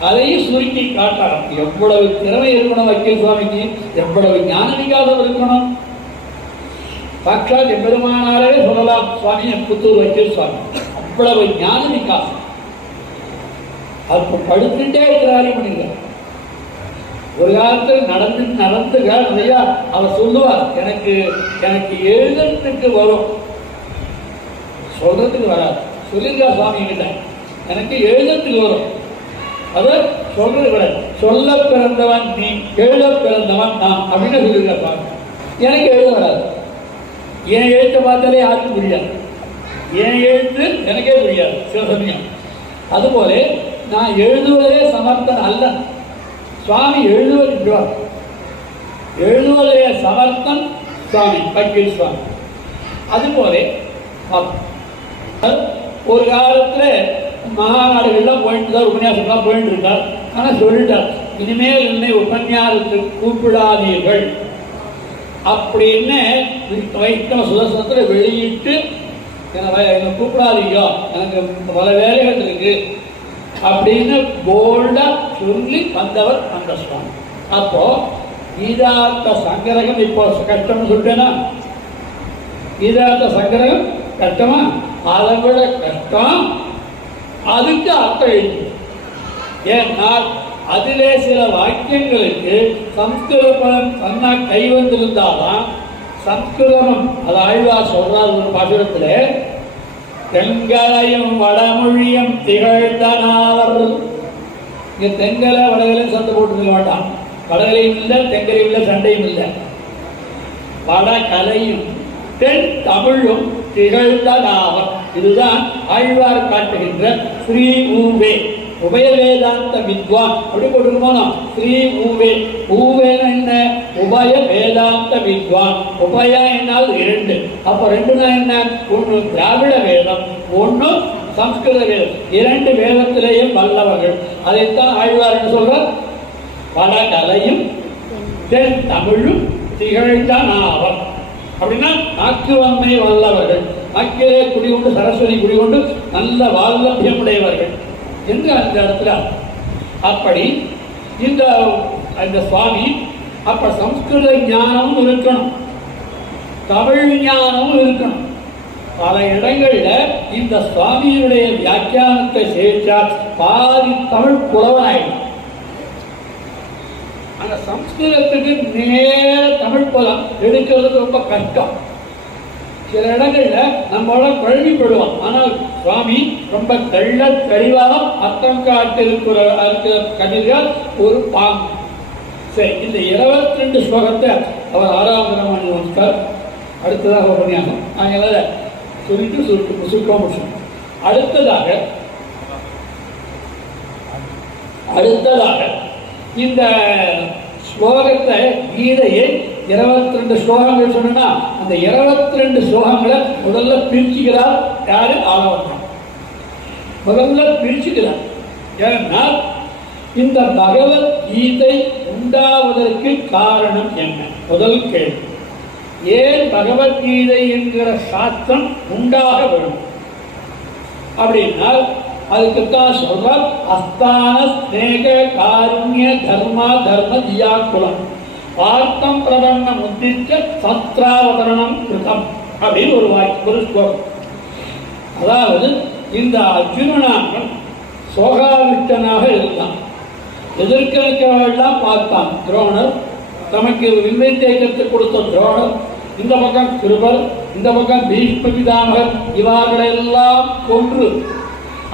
அதையும் சுருக்கி காட்டலாம். எவ்வளவு திறமை இருக்கணும் வக்கீல் சுவாமிக்கு, எவ்வளவு ஞான விகாசம் இருக்கணும். சாட்சாத் எம்பெருமானாரே சொல்லலாம் சுவாமி புத்தூர் வக்கீல் சுவாமி, அவ்வளவு ஞான விகாசம். அப்ப படுத்துட்டே இருக்கிறாரே பண்ணிருக்காரு. ஒரு காலத்தில் நடந்துக நிறையா அவர் சொல்லுவார், எனக்கு எனக்கு எழுதுறதுக்கு வரும், சொல்றதுக்கு வராது. சொல்லியிருக்கா சுவாமி கிட்ட, எனக்கு எழுதுறதுக்கு வரும், அதை சொல்றது கிடையாது. சொல்ல பிறந்தவன் நீ, எழுத பிறந்தவன் நான் அப்படின்னு சொல்லியிருக்கா சுவாமி. எனக்கு எழுத வராது. என் எழுத்தை பார்த்தாலே யாருக்கும் புரியாது, என் எழுத்து எனக்கே புரியாது சில சமயம். அதுபோல நான் எழுதுவதே சமர்த்தன் அல்ல, சுவாமி எழுதுவதுவார். எழுதுவதே சமர்த்தன் சுவாமி, வக்கீல் சுவாமி. அதுபோல ஒரு காலத்தில் மகாநாடுகள்லாம் போயிட்டு தான், உபன்யாசம்லாம் போயிட்டு இருக்கார். ஆனால் சொல்லிட்டார், இனிமேல் என்னை உபன்யாசத்துக்கு கூப்பிடாதீர்கள் அப்படின்னு வைஷ்ணவ சுதர்சனத்தில் வெளியிட்டு என்னை கூப்பிடாதீங்க, எனக்கு பல வேலைகள் இருக்கு அப்படின்னு போல்டா சொல்லி வந்தவர் அந்த சுவாமி. அப்போ கீதார்த்த சங்கரகம் இப்போ கஷ்டம்னு சொல்லிட்டேன்னா, கீதார்த்த சங்கரகம் கஷ்டமா? அதை விட கஷ்டம் அதுக்கு அர்த்தம் எழுதி. ஏன்னா அதிலே சில வாக்கியங்களுக்கு சம்ஸ்கிருதம் தன்னா கை வந்திருந்தாதான் சம்ஸ்கிருதம். அது ஆழ்வார் சொல்றார் ஒரு பாசுரத்தில், தெங்கலையும் வடமொழியும் திகழ்ந்தனாவர். இங்க தெங்கலை வடகலையும் சண்டை போட்டு மாட்டான், வடகலையும் இல்லை தெங்கலையும் இல்லை சண்டையும் இல்லை. வடகலையும் தென் தமிழும் திகழ்ந்தனாவர். இதுதான் ஆழ்வார் காட்டுகின்ற ஸ்ரீ ஊவே உபய வேதாந்த வித்வான் அப்படி போட்டுருக்கோம். ஸ்ரீ ஊவே, ஊவேன்னு என்ன? உபய வேதாந்த வித்வான். உபய என்னால் இரண்டு, அப்ப ரெண்டுனா என்ன? ஒன்று திராவிட வேதம், ஒன்று சம்ஸ்கிருத வேதம். இரண்டு வேதத்திலேயும் வல்லவர்கள். அதைத்தான் ஆழ்வார் என்று சொல்றார், வடகலையும் தென் தமிழும் திகழ்ந்தனாவர். அப்படின்னா நாக்குவன்மை வல்லவர்கள், நாக்கிலே குடிகொண்டு சரஸ்வதி குடிகொண்டு நல்ல வால்லபியமுடையவர்கள் என்று அந்த இடத்துல. அப்படி இந்த சுவாமி அப்ப சம்ஸ்கிருத ஞானமும் இருக்கணும், தமிழ் ஞானமும் இருக்கணும். பல இடங்கள்ல இந்த சுவாமியினுடைய வியாக்கியானத்தை சேர்த்தா பாதி தமிழ் புலவனாயிடும். அந்த சம்ஸ்கிருதத்துக்கு நேர தமிழ் புலம் எடுக்கிறது ரொம்ப கஷ்டம். சில இடங்கள்ல நம்மளோட குழம்பிப்படுவோம். ஆனால் சுவாமி ரொம்ப தெள்ள தெளிவாக அர்த்தம் காட்டிருக்கிற கடிதால் ஒரு பாங்கு. சரி, இந்த 22 ஸ்லோகத்தை அவர் 6ஆம் தினமான நமஸ்கார் அடுத்ததாக உபன்யாசம் நாங்கள் சொல்லிட்டு சுருக்கம் முடிச்சோம். அடுத்ததாக இந்த ஸ்லோகத்தை கீதையை 22 ஸ்லோகங்கள் சொன்னா, அந்த 22 ஸ்லோகங்களை முதல்ல பிரிச்சுக்கிறார் யாரு? ஆளவந்தான் முதல்ல பிரிச்சுக்கிறார். ஏன்னா இந்த பகவத்கீதை உண்டாவதற்கு காரணம் என்ன? முதல் கேள்வி, ஏன் பகவத்கீதை என்கிற சாஸ்திரம் உண்டாக வேண்டும் அப்படின்னா அதுக்குத்தான் சொல்றார், அஸ்தான ஸ்நேக காருண்ய தர்மா தர்ம தியாக்குலம் பார்த்தம் பிரபன்ன முத்திச்ச சஸ்திராவதரணம் கிருதம் அப்படின்னு ஒரு ஸ்லோகம். அதாவது இந்த அர்ஜுனனாக சோகாவிட்டனாக இருந்தான், எதிர்க்கிறவெல்லாம் பார்த்தான். துரோணர் தமக்கு வில்லை தேக்கத்தை கொடுத்த துரோணர், இந்த பக்கம் கிருபர், இந்த பக்கம் பீஷ்ம பிதாமகர், இவர்களெல்லாம் கொன்று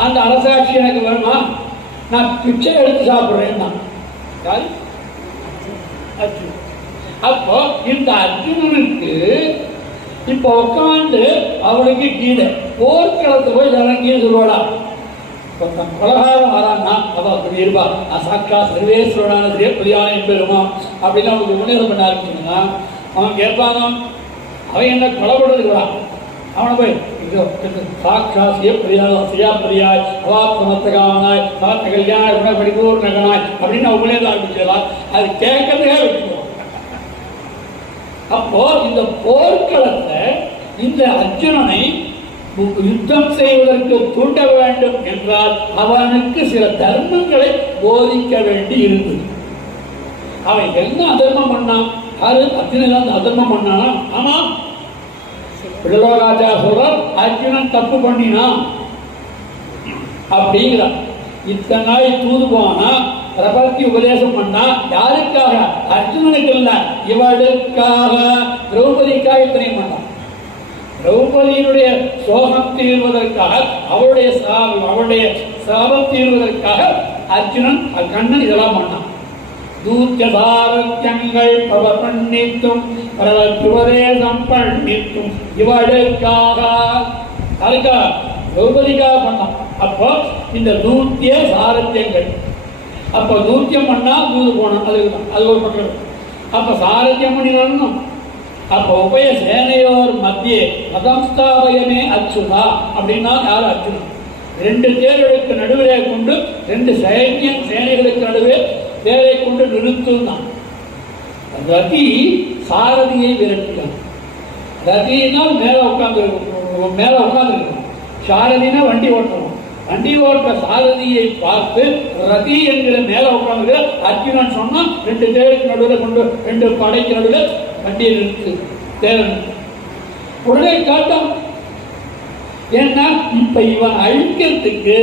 அந்த அரசாட்சி எனக்கு வேணுமா, நான் பிச்சை எடுத்து சாப்பிட்றேன்னா யாரு? அர்ஜுன். அப்போ இந்த அர்ஜுனனுக்கு இப்ப உட்காந்து அவனுக்கு கீழே போர்க்களத்தை போய் இறங்கிய சொல்லுவாடா, கொலகாரம் வரான்னா அவன் இருப்பா, நான் சாட்சா சர்வேஸ்வரனான சிவபதியான பெருமா அப்படின்னு அவனுக்கு முன்னேற்றம் பண்ண ஆரம்பிச்சுன்னா அவன் கேட்பானோ, அவன் என்ன கொலப்படுறான், அவனை போய் சாட்சா சிவப்பிரியாய் அவாத்மத்தகாவனாய் சாத்த கல்யாண படிப்பூர் நகனாய் அப்படின்னு அவன் முன்னேற ஆரம்பிச்சிடலாம். அது கேட்கறதுக்கே வச்சுக்கோ. அப்போ இந்த போர்க்களத்தை இந்த அர்ஜுனனை யுத்தம் செய்வதற்கு தூண்ட வேண்டும் என்றால் அவனுக்கு சில தர்மங்களை போதிக்க வேண்டி இருந்தது. அவன் என்ன அதர்மம் பண்ணான்? யாரு? அர்ஜுனன் அதர்மம் பண்ணானா? ஆமா, பிள்ளலோராஜா சொல்றார், அர்ஜுனன் தப்பு பண்ணினான் அப்படிங்கிறான். இத்தனை நாய் தூது போனா பிரபத்தி உபதேசம் பண்ணா யாருக்காக? அர்ஜுனனுக்கு இல்ல, இவளுக்காக, திரௌபதிக்காக இத்தனை பண்ணான். திரௌபதியினுடைய சோகம் தீர்வதற்காக, அவளுடைய சாபம் தீர்வதற்காக அர்ஜுனன் கண்ணன் இதெல்லாம் பண்ணான். தூத்தியதாரத்தியங்கள் பவ பண்ணித்தும் பிரபத்துபதேசம் பண்ணித்தும் இவளுக்காக, அதுக்காக திரௌபதிக்காக பண்ணான். அப்போ இந்த தூத்திய சாரத்தியங்கள், அப்போ தூத்தியம் பண்ணா தூது போனோம், அது ஒரு பக்கம். அப்ப சாரத்தியம் பண்ணிடணும். அப்போ உபய சேனையோர் மத்திய மதம்ஸ்தாபயமே அச்சுதா அப்படின்னா யார்? அர்ஜுனன். ரெண்டு தேர்களுக்கு நடுவிலே கொண்டு, ரெண்டு சேனைகளுக்கு நடுவே தேரை கொண்டு நிறுத்தும் தான். ரதி சாரதியை விரட்டினான். ரதினால் மேல உட்கார்ந்து இருக்கணும், சாரதினா வண்டி ஓட்டணும். வண்டி ஓட்ட சாரதியை பார்த்து ரதி என்கிற மேல உட்கார்ந்து அர்ஜுனன் சொன்னா ரெண்டு தேருக்கு நடுவில் கொண்டு, ரெண்டு படைக்கு நடுவில் வண்டியை நிறுத்து தேவன் உடனே காட்டும். ஏன்னா இப்ப இவன் அழிக்கிறதுக்கு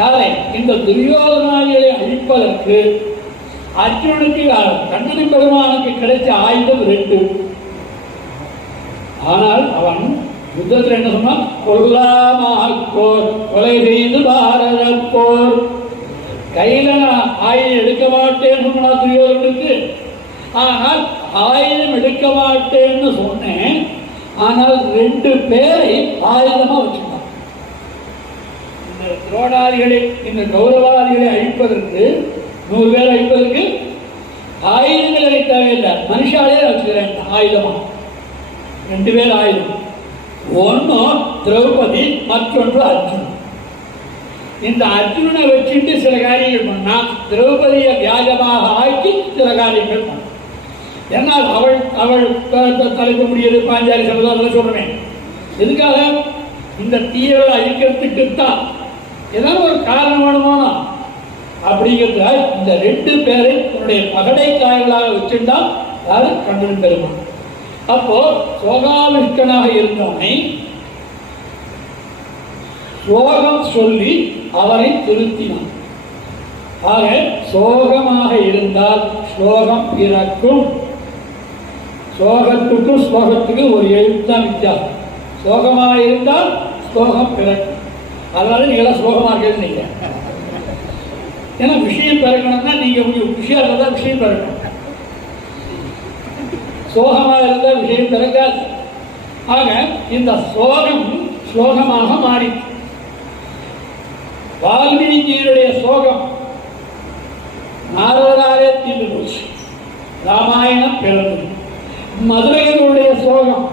யாரை? இந்த துரியோதனாதிகளை அழிப்பதற்கு அர்ஜுனனுக்கு கண்ணன் பெருமானுக்கு கிடைச்ச ஆயுதம் ரெண்டு. ஆனால் அவன் யுத்தத்தில் என்ன சொன்னா? கொல்லாமாக்கோர், கொலை செய்து பாரத போர். கையில நான் ஆயுதம் எடுக்க மாட்டேன்னு சொன்னா துரியோதனுக்கு. ஆனால் ஆயுதம் எடுக்க மாட்டேன்னு சொன்னேன். ஆனால் ரெண்டு பேரை ஆயுதமா வச்சுட்டான். இந்த துரோணாதிகளை, இந்த கௌரவாதிகளை அழிப்பதற்கு, 100 பேர் அழிப்பதற்கு ஆயுதங்களை தேவையில்லை, மனுஷாலே வச்சுக்கிறேன் ஆயுதமா. 2 பேர் ஆயுதம். ஒன்னு திரௌபதி, மற்றொன்று அர்ஜுனன். இந்த அர்ஜுனனை வச்சுட்டு சில காரியங்கள் பண்ணா, திரௌபதியை வியாஜமாக ஆக்கி சில காரியங்கள் பண்ண. என்னால் அவள் தலைப்பு முடியாது, பாஞ்சாலி சபதம் சொல்றேன். எதுக்காக? இந்த தீயவளை அழிக்கிறதுக்குத்தான். ஏதாவது ஒரு காரணம் வேணுமா அப்படிங்கிறத இந்த 2 பேரை உன்னுடைய பகடை காய்களாக வச்சுட்டா யாரு? கண்ணன் பெருமான். அப்போ சோகாவிஷ்கனாக இருந்தவனை சோகம் சொல்லி அவரை திருத்தினான். ஆக சோகமாக இருந்தால் ஸ்லோகம் பிறக்கும். சோகத்துக்கும் ஸ்லோகத்துக்கு ஒரு எழுத்தான் வித்தியாசம். சோகமாக இருந்தால் ஸ்லோகம் பிறக்கும். அதனால நீங்களாம் ஸ்லோகமாக இருந்தீங்க. ஏன்னா விஷயம் பிறக்கணும்னா நீங்க விஷயம் இருந்தால் விஷயம் பிறக்கணும். சோகமாக இருந்தால் விஷயம் பிறக்காது. ஆக இந்த சோகம் ஸ்லோகமாக மாறி, வால்மீகியுடைய சோகம் நாரதராலே தீர்ந்து போச்சு, ராமாயணம் பிறந்தது. மதுரையருடைய சோகம்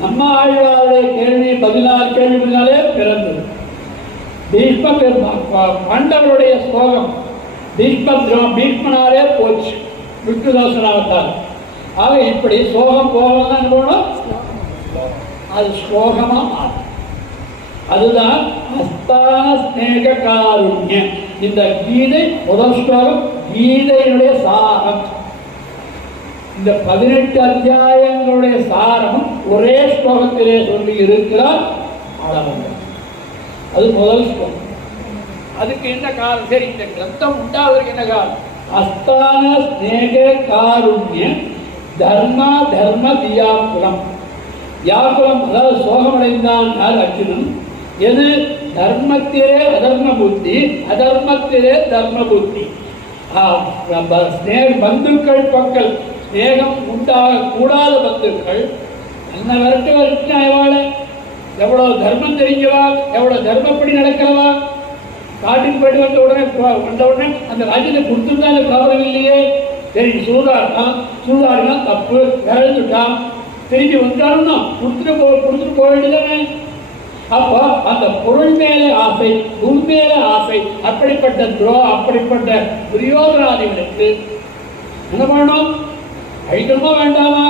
நம்ம ஆழ்வாருடைய கேள்வி 16 கேள்வினாலே பிறந்தது. பாண்டவருடைய சோகம் பீஷ்மனாலே போச்சு, விஷ்ணுதாசனாவத்தால். ஆக இப்படி சோகம் போகணும் போனோம், அது ஸ்லோகமா மாறும். அதுதான் அஸ்தான ஸ்நேக காருண்யம். இந்த கீதை முதல் ஸ்லோகம் கீதையினுடைய சாரம். இந்த 18 அத்தியாயங்களுடைய சாரமும் ஒரே ஸ்லோகத்திலே சொல்லி இருக்கிறார். அது முதல் ஸ்லோகம். அதுக்கு என்ன காரணம்? சரி, இந்த கிரந்தம் உண்டாவதற்கு என்ன காரணம்? அஸ்தான ஸ்நேக காருண்யம் தர்மா தர்ம வியாக்குலம். வியாக்குலம் அதாவது சோகமடைந்தான் யார்? அர்ஜுனன். எது? தர்மத்திலே அதர்ம புத்தி, அதர்மத்திலே தர்ம புத்தி. பந்துக்கள் பக்கல் ஸ்நேகம் உண்டாக கூடாத பந்துக்கள் என்ன வரட்டு ஆய்வாள. எவ்வளவு தர்மம் தெரிஞ்சவா, எவ்வளவு தர்மப்படி நடக்கிறவா. காட்டுக்கு போயிட்டு வந்த உடனே அந்த ராஜ்யத்தை கொடுத்துருந்தா அந்த கவரம் இல்லையே. சரி, சூதாடினா தப்பு, இறந்துட்டான், திரும்பி வந்தாலும் கொடுத்துட்டு போக வேண்டியதானே. அப்போ அந்த பொருள் மேலே ஆசை, உண்மையில ஆசை, அப்படிப்பட்ட துரியோதனாதிகளுக்கு என்ன பண்ணணும்? அழிக்கணுமா வேண்டாமா?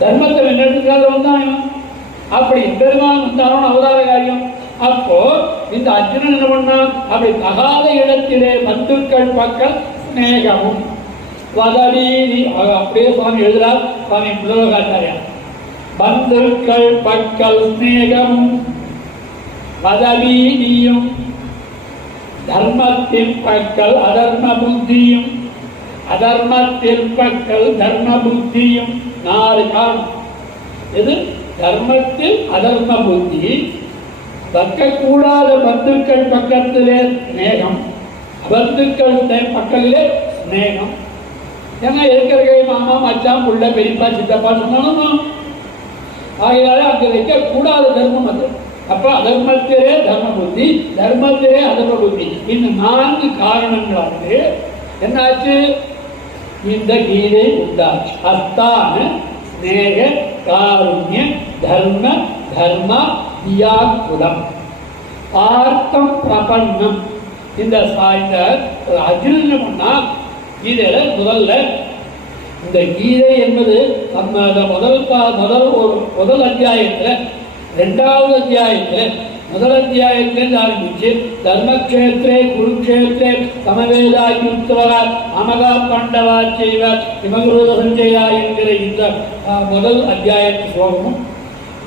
தர்மத்தை வென்றதுக்காக வந்தான். அப்படி பெருமான் வந்தாலும் அவதார காரியம். அப்போ இந்த அர்ஜுனன் என்ன பண்ணான்? அப்படி தகாத இடத்திலே பந்துக்கள் பக்கல் ஸ்நேகமும் வதவீதி. அப்படியே சுவாமி எழுதுறார், சுவாமி புலகாச்சாரியா. பந்துக்கள் பக்கல் ஸ்நேகமும் வதவீதியும் தர்மத்தின் பக்கல் அதர்ம புத்தியும், அதர்மத்தின் பக்கல் தர்ம புத்தியும். 4 காரணம். இது தர்மத்தில் அதர்ம புத்தி, வைக்கக்கூடாத பந்துக்கள் பக்கத்திலே ஸ்நேகம், பந்துக்கள் பக்கத்திலே ஸ்நேகம். ஏன்னா இருக்கிற மாமா மச்சான் புள்ள பெரியப்பா சித்தப்பா சொன்னாலும் ஆகையால அங்கே வைக்கக்கூடாத தர்மம் அது. அப்ப அதர்மத்திலே தர்ம புத்தி, தர்மத்திலே அதர்ம புத்தி, இந்த 4 காரணங்களாக என்னாச்சு? இந்த கீதை உண்டாச்சு. அஸ்தான ஸ்நேக காருண்ய தர்ம தர்ம தியாகுலம் ஆர்த்தம் பிரபன்னம். இந்த அர்ஜுனன் பண்ணா கீதையில முதல்ல இந்த கீதை என்பது நம்ம முதல் அத்தியாயத்துல 2வது அத்தியாயத்துல முதல் அத்தியாயத்திலிருந்து ஆரம்பிச்சு தர்மக்ஷேத்திரே குருக்ஷேத்திரே சமவேதாயுக்தவ அமகா பண்டவா செய்வ இமகுருத சஞ்சயா என்கிற இந்த முதல் அத்தியாயத்து ஸ்லோகமும்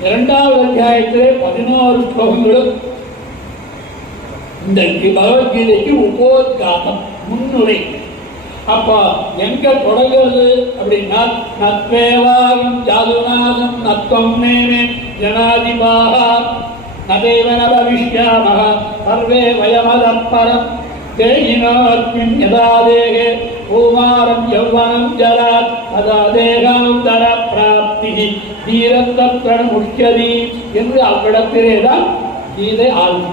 2வது அத்தியாயத்திலே 11 ஸ்லோகங்களும் இந்த பகவத்கீதைக்கு உபோத்காரம், முன்னுரை. அப்ப எங்க தொடங்குறது அப்படின்னா நத்வேவாகம் ஜாதுநாதம் நத்வம் மேமே ஜனாதிபாக நதேவன பவிஷ்யாமஹ சர்வே வயமதப்பரம் தேயினோர்மின் யதா தேகே பூமாரம் யௌவனம் ஜராத் அதா தேகாந்தர பிராப்தி தீரத்தத்ர முஷ்யதி என்று அவ்விடத்திலே தான் கீதை ஆகும்.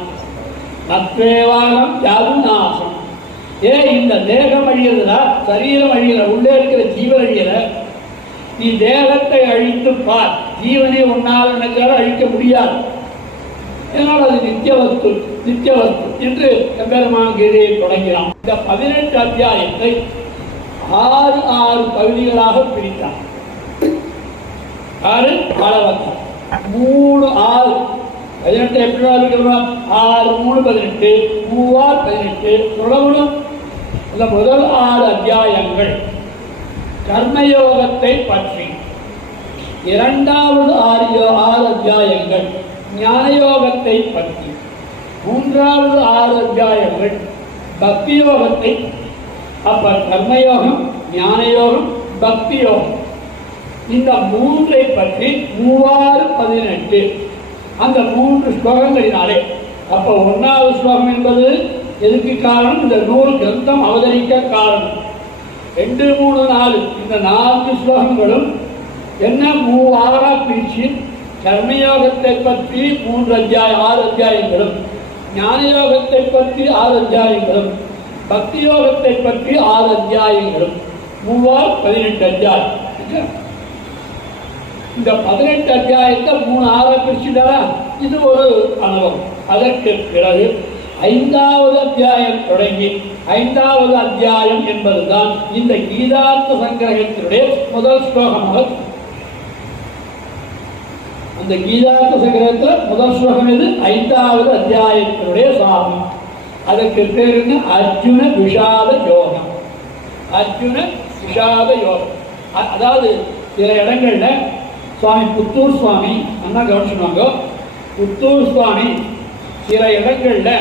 நத்வேவாகம் ஜாதுநாசம். இந்த தேகம் அழியதுனா சரீரம் அழியல, உள்ளே இருக்கிற ஜீவன் அழியல. நீ தேகத்தை அழித்து பார், ஜீவனை உன்னால் நினைச்சாலும் அழிக்க முடியாது. ஏனால் அது நித்தியவஸ்து என்று எம்பெருமான் கீதையை தொடங்கினான். இந்த 18 அத்தியாயத்தை 6 பகுதிகளாக பிரித்தான். 6 காலவர்த்தம், 3 6 18 எப்படி இருக்கிறோம்? 6 3 18, 3 18 சொல்லணும். இந்த முதல் 6 அத்தியாயங்கள் கர்மயோகத்தை பற்றி, 2வது 6 அத்தியாயங்கள் ஞானயோகத்தை பற்றி, 3வது 6 அத்தியாயங்கள் பக்தி யோகத்தை. அப்ப கர்மயோகம், ஞானயோகம், பக்தி யோகம், இந்த 3ஐ பற்றி 3 18 அந்த 3 ஸ்லோகங்களினாலே. அப்ப 1வது ஸ்லோகம் என்பது எதுக்கு காரணம்? இந்த நூல் கிரந்தம் அவதரிக்க காரணம். 2 3 4 இந்த 4 ஸ்லோகங்களும் என்ன 3 பிரிச்சு கர்மயோகத்தை பற்றி 6 அத்தியாயங்களும், ஞானயோகத்தை பற்றி 6 அத்தியாயங்களும், பக்தி யோகத்தை பற்றி 6 அத்தியாயங்களும், 3 18 அத்தியாயம். இந்த 18 அத்தியாயத்தை 3 பிரிச்சுட்டாரா? இது ஒரு அனுபவம். அதற்கு பிறகு 5வது அத்தியாயம் தொடங்கி 5வது அத்தியாயம் என்பதுதான் இந்த கீதார்த்த சங்கிரகத்தினுடைய முதல் ஸ்லோகமாக. அந்த கீதார்த்த சங்கிரகத்தில் முதல் ஸ்லோகம் இது 5வது அத்தியாயத்தினுடைய சாமி. அதற்கு பேர் என்ன? அர்ஜுன விஷாத யோகம். அர்ஜுன விஷாத யோகம். அதாவது சில இடங்கள்ல சுவாமி புத்தூர் சுவாமி அண்ணா கவனிச்சுவாங்க. புத்தூர் சுவாமி சில இடங்கள்ல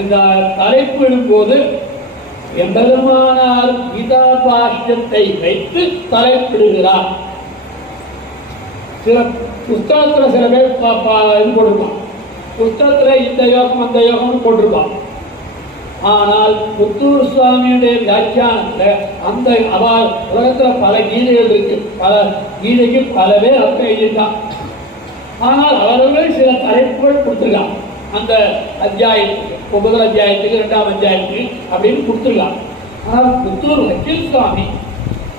இந்த தலைப்பு இடும்போது எம்பெருமானார் கீதா பாஷ்யத்தை வைத்து தலைப்பிடுகிறார். சில புஸ்தகத்தில் சில பேர் இது போட்டிருப்பான், புஸ்தகத்தில் இந்த யோகம் அந்த யோகம் போட்டிருப்பான். ஆனால் புத்தூர் சுவாமியுடைய வியாக்கியானத்தில் அந்த உலகத்தில் பல கீதைகள் இருக்கு, பல கீதைக்கு பல பேர் அர்த்தம் எழுதியிருக்கான். ஆனால் அவர்கள் சில தலைப்புகள் கொடுத்துருக்காங்க. அந்த அத்தியாயத்துக்கு, முதல் அத்தியாயத்துக்கு, 2வது அத்தியாயத்துக்கு அப்படின்னு கொடுத்துருக்காங்க. ஆனால் புத்தூர் வக்கீல் சுவாமி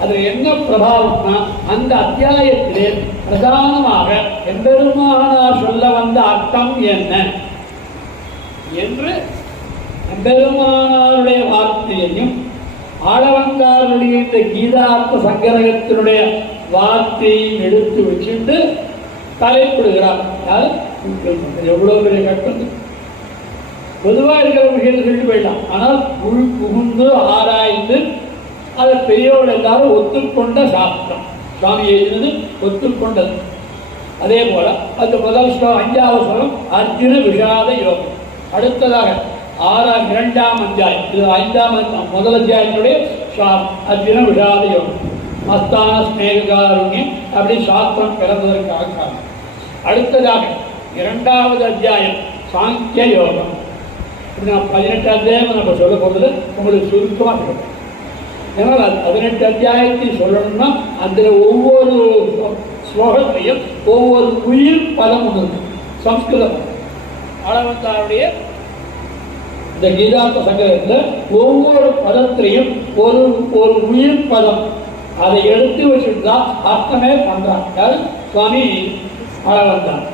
அதில் என்ன பிரபாவம்னா அந்த அத்தியாயத்திலே பிரதானமாக எம்பெருமானார் சொல்ல வந்த அர்த்தம் என்ன என்று எம்பெருமானாருடைய வார்த்தையையும் ஆளவந்தாருடைய இந்த கீதார்த்த சங்கிரகத்தினுடைய வார்த்தையையும் எடுத்து வச்சுட்டு தலைப்பிடுகிறார். எவ்வளவு பெரிய கட்டம்! பொதுவாக இருக்கிற விஷயத்தை சொல்லிட்டு போயிடலாம். ஆனால் உள் புகுந்து ஆராய்ந்து அதை பெரியவர்கள் எல்லாரும் ஒத்துக்கொண்ட சாஸ்திரம். சுவாமி எழுதினது ஒத்துக்கொண்டது. அதே போல அந்த முதல் ஸ்லோகம் 5வது ஸ்லோகம் அர்ஜுன விஷாத யோகம். அடுத்ததாக இரண்டாம் அத்தியாயம். இது முதல் அத்தியாயத்தினுடைய அர்ஜுன விஷாத யோகம், மஸ்தான ஸ்நேகாருண்யம் அப்படி சாஸ்திரம் பிறந்ததற்காக காரணம். அடுத்ததாக இரண்டாவது அத்தியாயம் சாங்கிய யோகம். நான் 18 அத்தியாயம் நம்ம சொல்ல போகிறது உங்களுக்கு சுருக்கமாக சொல்லுவேன். ஏன்னா 18 அத்தியாயத்தை சொல்லணும்னா அதில் ஒவ்வொரு ஸ்லோகத்தையும் ஒவ்வொரு உயிர் பதம் ஒன்று இருக்கு. சம்ஸ்கிருதம் ஆளவந்தாருடைய இந்த கீதாந்த சங்கரத்தில் ஒவ்வொரு பதத்திலையும் ஒரு ஒரு உயிர் பதம் அதை எடுத்து வச்சுட்டு தான் அர்த்தமே பண்றாங்க. யாரு? சுவாமி ஆளவந்தார்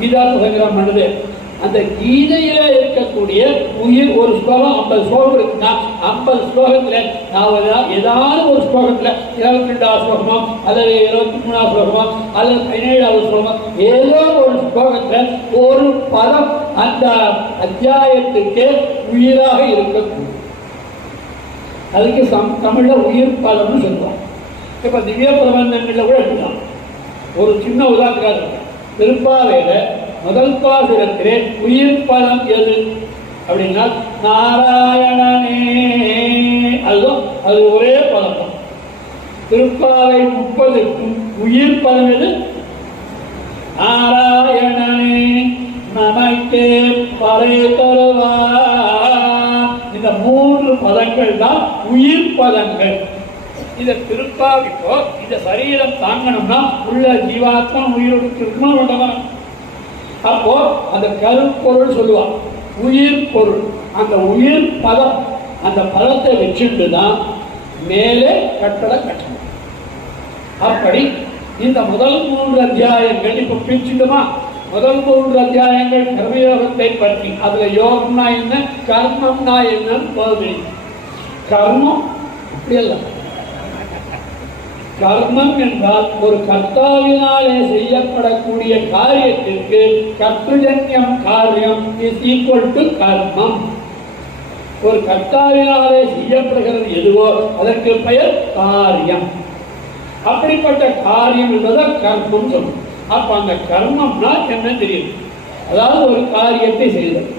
கீதாந்த சங்கரம் பண்ணுது. அந்த கீதையில இருக்கக்கூடிய உயிர் ஒரு ஸ்லோகம் 50 ஸ்லோகம் இருக்குன்னா 50 ஸ்லோகத்துல நான் ஏதாவது ஒரு ஸ்லோகத்துல 22வது ஸ்லோகமோ அல்லது 23வது ஸ்லோகமோ அல்லது 17வது ஸ்லோகம் ஏதோ ஒரு ஸ்லோகத்துல ஒரு பதம் அந்த அத்தியாயத்துக்கு உயிராக இருக்கக்கூடும். அதுக்கு தமிழ்ல உயிர் பதம்னு சொல்லுவோம். இப்ப திவ்ய பிரபந்தங்கள்ல கூட எடுத்துக்கலாம். ஒரு சின்ன உதாரணத்துக்காக திருப்பாவையில முதல் பாசுரத்திலே உயிர் பதம் எது அப்படின்னா நாராயணனே. அதுவும் அது ஒரே பதம் தான். திருப்பாவை 30க்கும் உயிர் பதம் எது? நாராயணனே நமக்கே பறை தருவார். இந்த 3 பதங்கள் தான் உயிர் பதங்கள். இதை திருப்பாவிப்போ இந்த சரீரம் தாங்கணும்னா உள்ள ஜீவாத்மா உயிரோடு இருக்கணும் வேண்டாம். அப்போ அந்த கருப்பொருள் சொல்லுவான் உயிர் பொருள். அந்த உயிர் பதம் அந்த பதத்தை வச்சுட்டு தான் மேலே கட்டளை கட்டணும். அப்படி இந்த முதல் 3 அத்தியாயங்கள் இப்ப பிரிச்சுட்டுமா? முதல் 3 அத்தியாயங்கள் கர்மயோகத்தை பற்றி, அதுல யோகம்னா என்ன கர்மம்னா என்னன்னு போது. கர்மம் அப்படி அல்ல. கர்மம் என்றால் ஒரு கர்த்தாவினாலே செய்யப்படக்கூடிய காரியத்திற்கு கர்த்தஜன்யம் காரியம் இஸ் ஈக்குவல் டு கர்மம். ஒரு கர்த்தாவினாலே செய்யப்படுகிறது எதுவோ அதற்கு பெயர் காரியம். அப்படிப்பட்ட காரியம் என்பதை கர்மம் சொல்லும். அப்ப அந்த கர்மம்னா என்ன தெரியும்? அதாவது ஒரு காரியத்தை செய்தல்.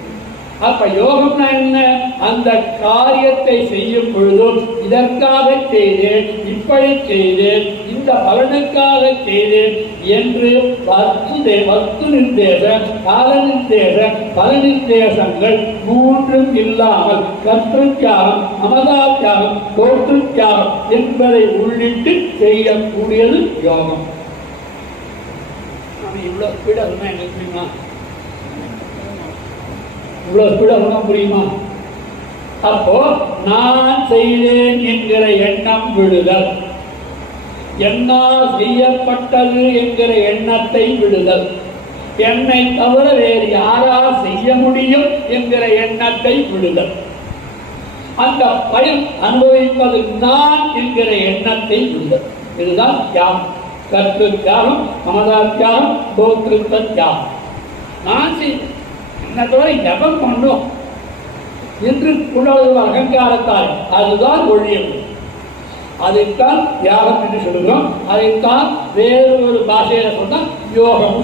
அப்ப யோகம்னா என்ன? அந்த காரியத்தை செய்யும் பொழுதும் இதற்காக செய்தேன், இப்படி செய்தேன், இந்த பலனுக்காக செய்தேன் என்று வஸ்து நிர்தேச, கால நிர்தேச, பல நிர்தேசங்கள் 3ம் இல்லாமல் கர்த்திருத்தியாகம், அமதாத்தியாகம், கோத்திருத்தியாகம் என்பதை உள்ளிட்டு செய்யக்கூடியது யோகம். இவ்வளவு ஸ்பீடா சொன்னா எங்களுக்கு புரியுமா? இவ்வளவு ஸ்பீடா சொன்னா புரியுமா? அப்போ நான் செய்தேன் என்கிற எண்ணம் விடுதல், என்னால் செய்யப்பட்டது என்கிற எண்ணத்தை விடுதல், என்னை தவிர வேறு யாரால் செய்ய முடியும் என்கிற எண்ணத்தை விடுதல், அந்த பயன் அனுபவிப்பது நான் என்கிற எண்ணத்தை விடுதல். இதுதான் தியாகம். கர்த்த தியாகம், மமதா தியாகம், கோத்திருத்த தியாகம். நான் செய்தேன் என்னை தவிர ஜபம் பண்ணும் என்று உணர்வு அகங்காரத்தால் அதுதான் ஒழியம். அதைத்தான் தியாகம் என்று சொல்லுகிறோம். அதைத்தான் வேறு ஒரு பாஷையில சொன்னால் யோகம்.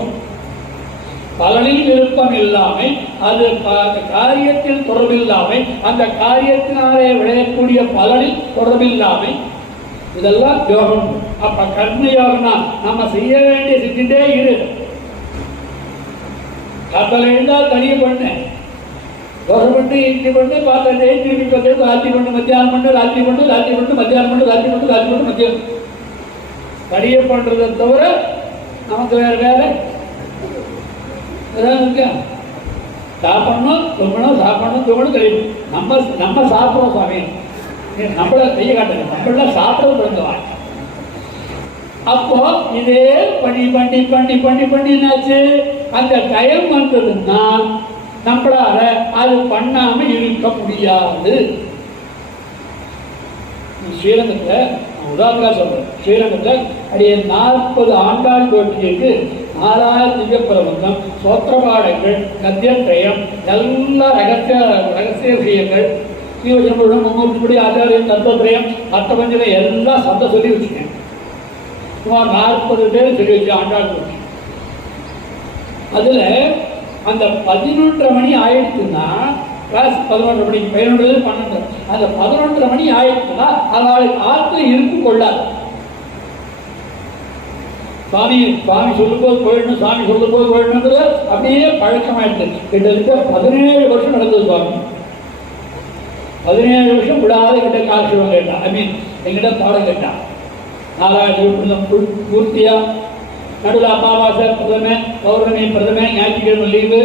பலனில் விருப்பம் இல்லாமல், அது காரியத்தில் தொடர்பில்லாமல், அந்த காரியத்தினாலே விளையக்கூடிய பலனில் தொடர்பில்லாமல், இதெல்லாம் யோகம். அப்ப கர்ம யோகம்னா நம்ம செய்ய வேண்டிய செஞ்சுட்டே இரு. கத்தல இருந்தால் தனியை பண்ணு, தோசை பண்ணு, இட்லி பண்ணு, பாத்திரம் திருப்பி பார்த்து ராத்திரி பண்ணு, மத்தியானம் பண்ணு, ராத்திரி பண்ணு, ராத்திரி பண்ணு, மத்தியானம் பண்ணு, ராத்திரி பண்ணு, ராத்திரி பண்ணு, மத்தியானம் தனியை பண்றதை தவிர நமக்கு வேற வேலை இருக்கா? சாப்பிடணும், தூங்கணும், சாப்பிடணும், தூங்கணும், தெரியும். நம்ம சாப்பிடுறோம் சாமி, நம்மள செய்ய காட்டுங்க. நம்மள சாப்பிட பிறந்தவா. அப்போ இதே பண்ணி பண்ணி பண்ணி பண்ணி பண்ணினாச்சு. அந்த டைம் வந்ததுன்னா நம்மளால அது பண்ணாம இருக்க முடியாது. ஸ்ரீரங்கத்தில் உதாரணம் சொல்றேன். ஸ்ரீரங்கத்தில் அடியே 40 ஆண்டாள் கோட்டிக்கு 4000 திவ்ய பிரபந்தம், சோத்திரபாடங்கள், கத்தியத்திரயம், எல்லா ரகசிய விஷயங்கள், ஜீவஜம்புடன் 300 ஆச்சாரியம், தத்துவத்திரயம், அர்த்தபஞ்சனை எல்லாம் சத்த சொல்லி வச்சுக்கேன். சுமார் 40 பேர் சொல்லி வச்சு ஆண்டாள் கோட்டி. அதுல அந்த 11:30 மணி ஆயிடுச்சுன்னா கிளாஸ் 11 மணிக்கு 11 12 அந்த 11 மணி ஆயிடுச்சுன்னா அவளுக்கு ஆற்றுல இருக்கு கொள்ளாது. சுவாமி சொல்லும்போது போயிடணும், சாமி சொல்லும்போது போயிடணுன்றது அப்படியே பழக்கமாயிடுச்சு. கிட்டத்தட்ட 17 வருஷம் நடந்தது சுவாமி. 17 வருஷம் விடாத எங்கிட்ட காலட்சேபம் கேட்டான். எங்கிட்ட பாடம் கேட்டான். 4,000 பூர்த்தியா, நடுவில் அமாவாசை பிரதமை, பௌர்ணமி பிரதமை, ஞாயிற்றுக்கிழமை லீவு,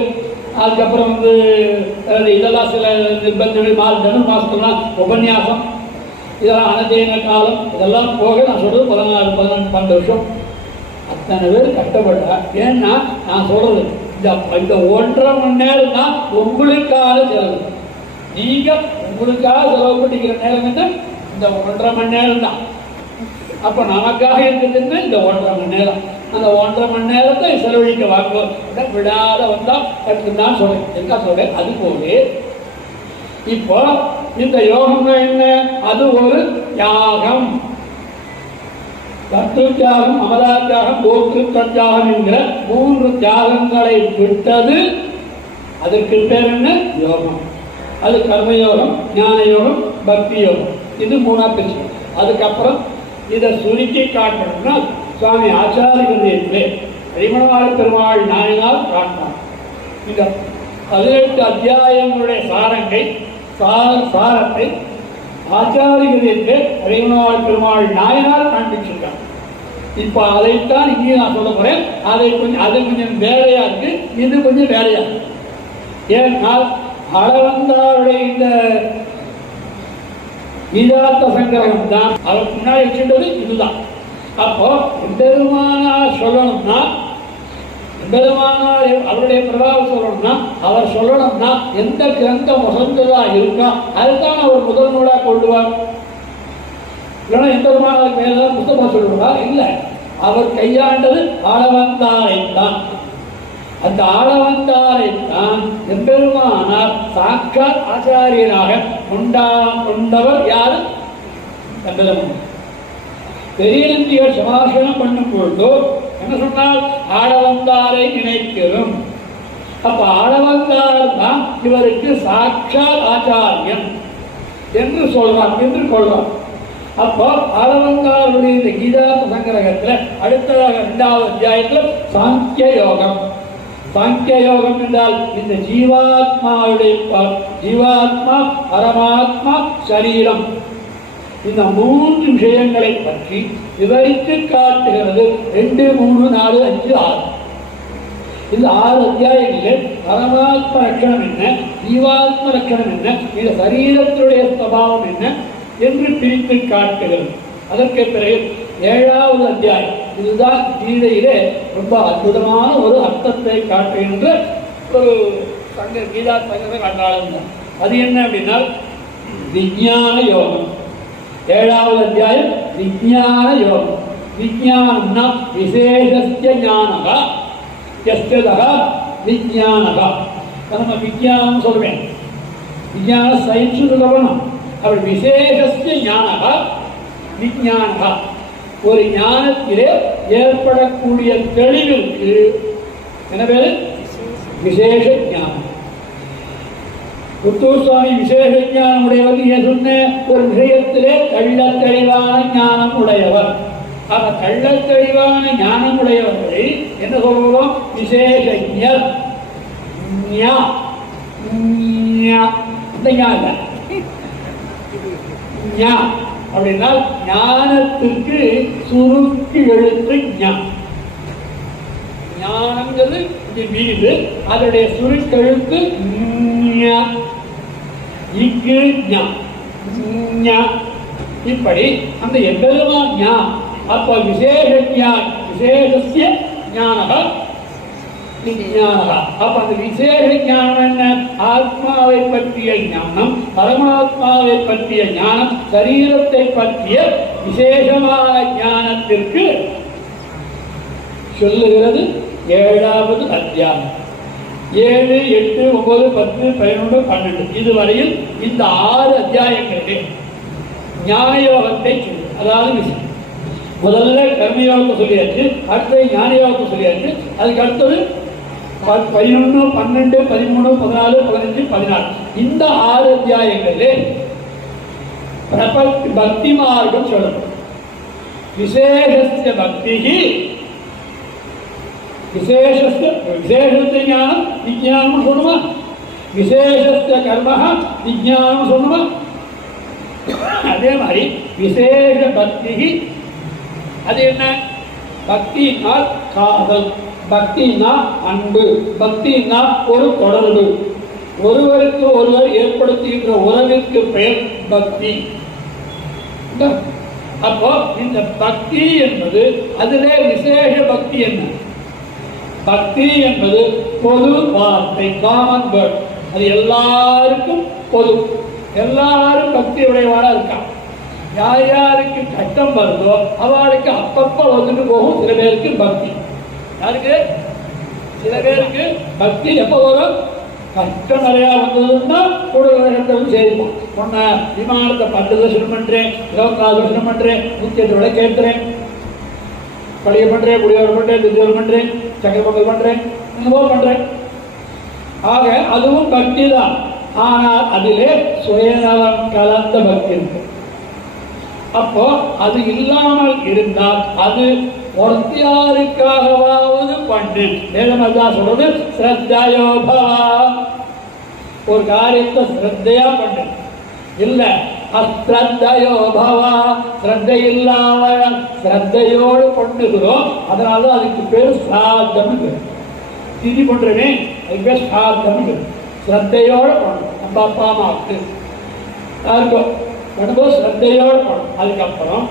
அதுக்கப்புறம் இதெல்லாம் சில நிர்பந்தங்கள் தனுர் மாதத்துலாம் உபன்யாசம், இதெல்லாம் அனதேன காலம், இதெல்லாம் போக நான் சொல்றது 14 15 12 வருஷம். அத்தனை பேர் கஷ்டப்பட்டா. ஏன்னா நான் சொல்றது இந்த 1.5 மணி நேரம் தான் உங்களுக்காக செலவு. நீங்க உங்களுக்காக செலவு பண்ணிக்கிற நேரம் என்ன? இந்த 1.5 மணி நேரம் தான். அப்ப நமக்காக இருக்குதுன்னு இந்த 1.5 மணி நேரம். அந்த 1.5 மணி நேரத்தை செலவழிக்க வாங்குவோம். விடாத வந்தா கற்றுதான் சொல்றேன். என்ன சொல்றேன்? அது போது இப்போ இந்த யோகம் என்ன? அது ஒரு தியாகம். தத்துவ தியாகம், அமலா தியாகம், போக்கு தியாகம் என்கிற 3 தியாகங்களை விட்டது. அதற்கு பேர் என்ன? யோகம். அது கர்மயோகம், ஞான யோகம், பக்தி யோகம். இது 3ஆ பிரிச்சு. அதுக்கப்புறம் இதை சுருக்கி காட்டணும்னா சுவாமி ஆச்சாரியர்களே அரிமணவாள பெருமாள் நாயனார் காட்டினார். இந்த 18 அத்தியாயங்களுடைய சாரத்தை ஆச்சாரியர்களுக்கு அரிமணவாள பெருமாள் நாயனார் காண்பிச்சிருக்காங்க. இப்ப அதைத்தான் இங்கே நான் சொல்ல போறேன். அது கொஞ்சம் வேலையா இருக்கு, இது கொஞ்சம் வேலையா இருக்கு. ஏன்னால் அளவந்தாருடைய இந்த கீதார்த்த சங்கரம் தான் அவருக்கு முன்னாடி வச்சுட்டது இதுதான். அப்போ எம்பெருமானார் சொல்லணும்னா, எம்பெருமானார் அவருடைய பிரபாவம் சொல்லணும்னா, அவர் சொல்லணும்னா எந்த கிரந்தம் வசந்ததா இருக்கா அதுதான் அவர் முதல் நூலா கொள்ளுவார். இல்லைன்னா எம்பெருமானாருக்கு மேலதான் புத்தகம் சொல்லுவார். இல்லை, அவர் கையாண்டது ஆளவந்தாரைத்தான். அந்த ஆளவந்தாரைத்தான் எம்பெருமானார் சாட்சாத் ஆச்சாரியனாக கொண்டவர் யாரு? எம்பெருமானார். பெரியநந்தியர் சமாசனம் பண்ணும் பொழுதோ என்ன சொன்னால்? ஆளவந்தாரை நினைக்கிறோம். அப்ப ஆளவந்தார் தான் இவருக்கு சாட்சாத் ஆச்சாரியன் என்று சொல்றார், என்று கொள்றார். அப்போ ஆளவந்தாருடைய இந்த கீதார்த்த சங்கரகத்துல அடுத்ததாக 2வது அத்தியாயத்துல சாங்கிய யோகம். சாங்கிய யோகம் என்றால் இந்த ஜீவாத்மா, பரமாத்மா, சரீரம், இந்த 3 விஷயங்களை பற்றி விவரித்து காட்டுகிறது. 2, 3, 4, 5, 6. இந்த 6 அத்தியாயங்களில் பரமாத்ம லட்சணம் என்ன, ஜீவாத்ம லட்சணம் என்ன, இந்த சரீரத்தினுடைய சுபாவம் என்ன என்று பிரித்து காட்டுகிறது. அதற்கு பிறகு 7வது அத்தியாயம், இதுதான் கீதையிலே ரொம்ப அற்புதமான ஒரு அர்த்தத்தை காட்டுகின்ற ஒரு கீதா சங்கர கண்டாளம். அது என்ன அப்படின்னா விஞ்ஞான யோகம். 7வது அத்தியாயம் விஞ்ஞான யோகம். விஞ்ஞானம்னா விசேஷஸ்ய ஞானக, யஸ்யதக விஞ்ஞானக. நம்ம விஞ்ஞானம் சொல்வேன், விஞ்ஞான சயின்ஸ் சொல்லணும். அவர் விசேஷஸ்ய ஞானக விஞ்ஞானக, ஒரு ஞானத்திலே ஏற்படக்கூடிய தெளிவிற்கு என்ன பேரு? விசேஷ ஞானம். புத்தூர் சுவாமி விசேஷ ஞானம் உடையவர். ஏன் சொன்ன? ஒரு விஷயத்திலே கள்ளத்தெளிவான ஞானம் உடையவர். அந்த கள்ளத்தெளிவான ஞானம் உடையவர்களை என்ன சொல்றோம்? விசேஷஞர். அப்படின்னா ஞானத்துக்கு சுருக்கி எழுத்து ஞானங்கிறது வீடு, அதனுடைய சுருக்கெழுத்து இங்கு இப்படி அந்த எம்பெருமான் ஞான். அப்ப விசேஷஸ்ய ஞானக விஞ்ஞானக. அப்ப அந்த விசேஷ ஞானம் என்ன? ஆத்மாவை பற்றிய ஞானம், பரமாத்மாவை பற்றிய ஞானம், சரீரத்தை பற்றிய விசேஷமான ஞானத்திற்கு சொல்லுகிறது 7வது அத்தியாயம். 7, 8, 9, 10, 11, 12 இதுவரையில் இந்த 6 அத்தியாயங்களிலே ஞான யோகத்தை சொல்லு. அதாவது முதல்ல கர்மயோகத்தை சொல்லியாச்சு, அடுத்தது ஞான யோகத்தை சொல்லியாச்சு. அதுக்கு அடுத்தது 11, 12, 13, 14, 15, 16 இந்த 6 அத்தியாயங்களிலே பக்தி மார்க்கம் சொல்லப்படும். விசேஷஸ்ய பக்திஹி விசேஷஸ்ய ஞானம் விஞ்ஞானம் சொல்லுமா, விசேஷஸ்ய கர்ம விஞ்ஞானம் சொல்லுமா. அதே மாதிரி விசேஷ பக்திஹி அது என்ன? பக்தினா காதல், பக்தினா அன்பு, பக்தினா ஒரு தொடர்பு, ஒருவருக்கு ஒருவர் ஏற்படுத்துகின்ற உறவிற்கு பெயர் பக்தி. அப்போ இந்த பக்தி என்பது அதிலே விசேஷ பக்தி என்ன? பக்தி என்பது பொது வார்த்தை, காமன் வேர்ட். அது எல்லாருக்கும் பொது, எல்லாரும் பக்தி உடையவாளா இருக்கான். யார் யாருக்கு கஷ்டம் வருதோ அவளுக்கு அப்பப்ப வந்துட்டு போகும். சில பேருக்கு பக்தி, யாருக்கு சில பேருக்கு பக்தி எப்போ வரும்? கஷ்டம் நிறையா வந்ததுன்னா கூட செய்வோம். பொண்ண விமானத்தை 10 தரிசனம் பண்றேன், 24 தரிசனம் பண்றேன், 108 கேட்கிறேன், பழைய பண்றேன், புளியோர் பண்றேன், துரியோர் பண்றேன், சக்கரை பொங்கல் பண்றேன், என்னவோ பண்றேன். ஆக அதுவும் பக்தி தான். ஆனால் அதிலே சுயநலம் கலந்த பக்தி இருக்கு. அப்போ அது இல்லாமல் இருந்தால் அது ஒருத்தியாருக்காகவாவது பண்ணு. வேதமதான் சொல்றது, ஸ்ரத்தாயோபவா, ஒரு காரியத்தை ஸ்ரத்தையா பண்ணு. இல்ல அஸ்ரத்தையோபவா, ஸ்ரத்தை இல்லாம ஸ்ரத்தையோடு பண்ணுகிறோம். அதனால அதுக்கு பேர் சாத்தம். திதி பண்றவே அதுக்கு பேர் சாத்தம். ஸ்ரத்தையோடு பண்ணணும். நம்ம அப்பா அம்மாவுக்கு யாருக்கும் பண்ணும்போது ஸ்ரத்தையோடு பண்ணணும். அதுக்கப்புறம்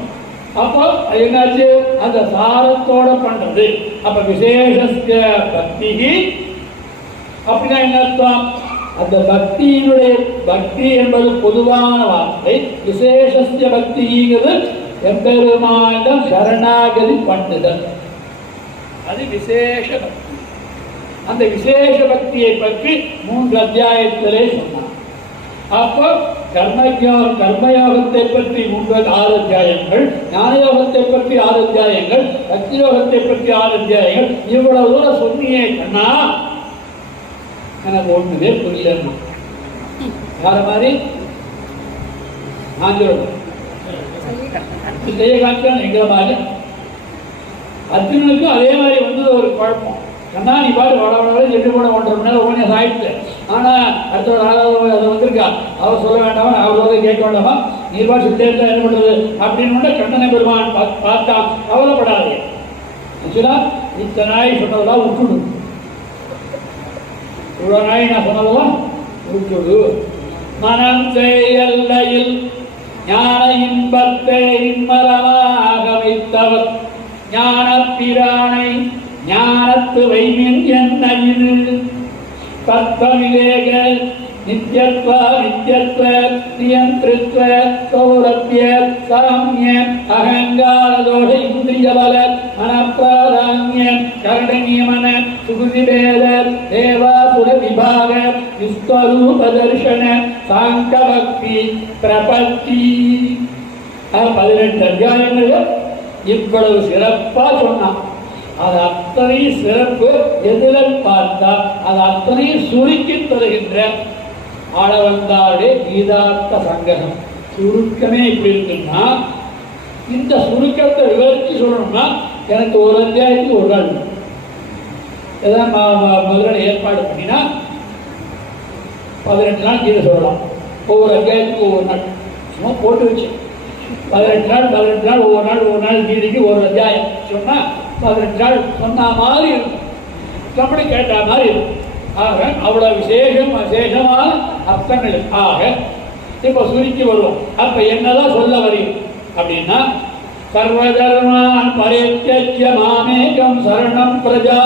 அப்போ என்னாச்சு? அந்த சாரத்தோட பண்றது. அப்ப விசேஷஸ்ய பக்தி அப்படின்னா என்ன அர்த்தம்? அந்த பக்தியினுடைய பக்தி என்பது பொதுவான வார்த்தை. விசேஷஸ்ய பக்திங்கிறது எம்பெருமானிடம் சரணாகதி பண்ணுதல், அது விசேஷ பக்தி. அந்த விசேஷ பக்தியை பற்றி 3 அத்தியாயத்திலே சொன்னார். அப்போ கர்மயோகத்தை பற்றி 6 அத்தியாயங்கள், ஞானயோகத்தை பற்றி 6 அத்தியாயங்கள், பக்தி யோகத்தை பற்றி 6 அத்தியாயங்கள். இவ்வளவு தூரம் சொன்னியே கண்ணா, எனக்கு ஒண்ணுமே புரியல. யார மாதிரி செய்ய காட்சியான எங்களை மாதிரி அர்ஜுனனுக்கும் அதே மாதிரி வந்தது ஒரு குழப்பம். கண்ணா நீ பாட்டு வளவளவே எப்படி கூட 1.5 மணி நேரம் 1 மணி நேரம் ஆயிடுச்சு. ஆனா அடுத்த ஒரு அதை வந்திருக்கா, அவர் சொல்ல வேண்டாமா, அவர் சொல்ல கேட்க வேண்டாமா, நீ பாட்டு சுத்தே என்ன பண்றது அப்படின்னு கண்ணனை பெருமான் பார்த்தா. கவலைப்படாது, இத்தனை நாய் சொன்னதெல்லாம் விட்டுடு, இவ்வளவு நாய் நான் சொன்னதெல்லாம் விட்டுடு. மனம் செய்யல்லையில் ஞான இன்பத்தை இன்மரமாக வைத்தவர் ஞான பிரானை ஞானத்து வைமின் என்னையில் தத்வவிவேக நித்யத்வ நித்யத்வ நியந்திருத்வ சௌரத்ய சாமிய அகங்கார தோஷ இந்திரிய பல மனப்பிராதான்ய கரண நியமன சுகுதி பேத தேவாசுர விபாக விஸ்வரூப தர்ஷன சாங்க பக்தி பிரபத்தி. 18 அத்தியாயங்கள் இவ்வளவு சிறப்பா சொன்னான். அது அத்தனை சிறப்பு எதில் பார்த்தா அது அத்தனையும் சுருக்கி தருகின்ற ஆளவந்தாருடைய கீதார்த்த சங்ககம். சுருக்கமே இப்படி இருக்குன்னா, இந்த சுருக்கத்தை விவரித்து சொல்லணும்னா எனக்கு ஒரு அத்தியாயத்துக்கு ஒரு நாள் ஏதாவது முதல்ல ஏற்பாடு பண்ணினா 18 நாள் கீதை சொல்லலாம். ஒவ்வொரு அத்தியாயத்துக்கு ஒவ்வொரு நாள் சும்மா போட்டு வச்சு 18 நாள் ஒவ்வொரு நாள் கீதைக்கு ஒரு அத்தியாயம் சொன்னா 18 நாள் சொன்ன மாதிரி இருக்கும், அப்படி கேட்ட மாதிரி இருக்கும். ஆக அவ்வளவு விசேஷமான அர்த்தங்கள். ஆக இப்ப சுருக்கி வருவோம். அப்ப என்னதான் சொல்ல வரையும் அப்படின்னா, சர்வதர்மான் பரித்யஜ்ய மாமேகம் சரணம் பிரஜா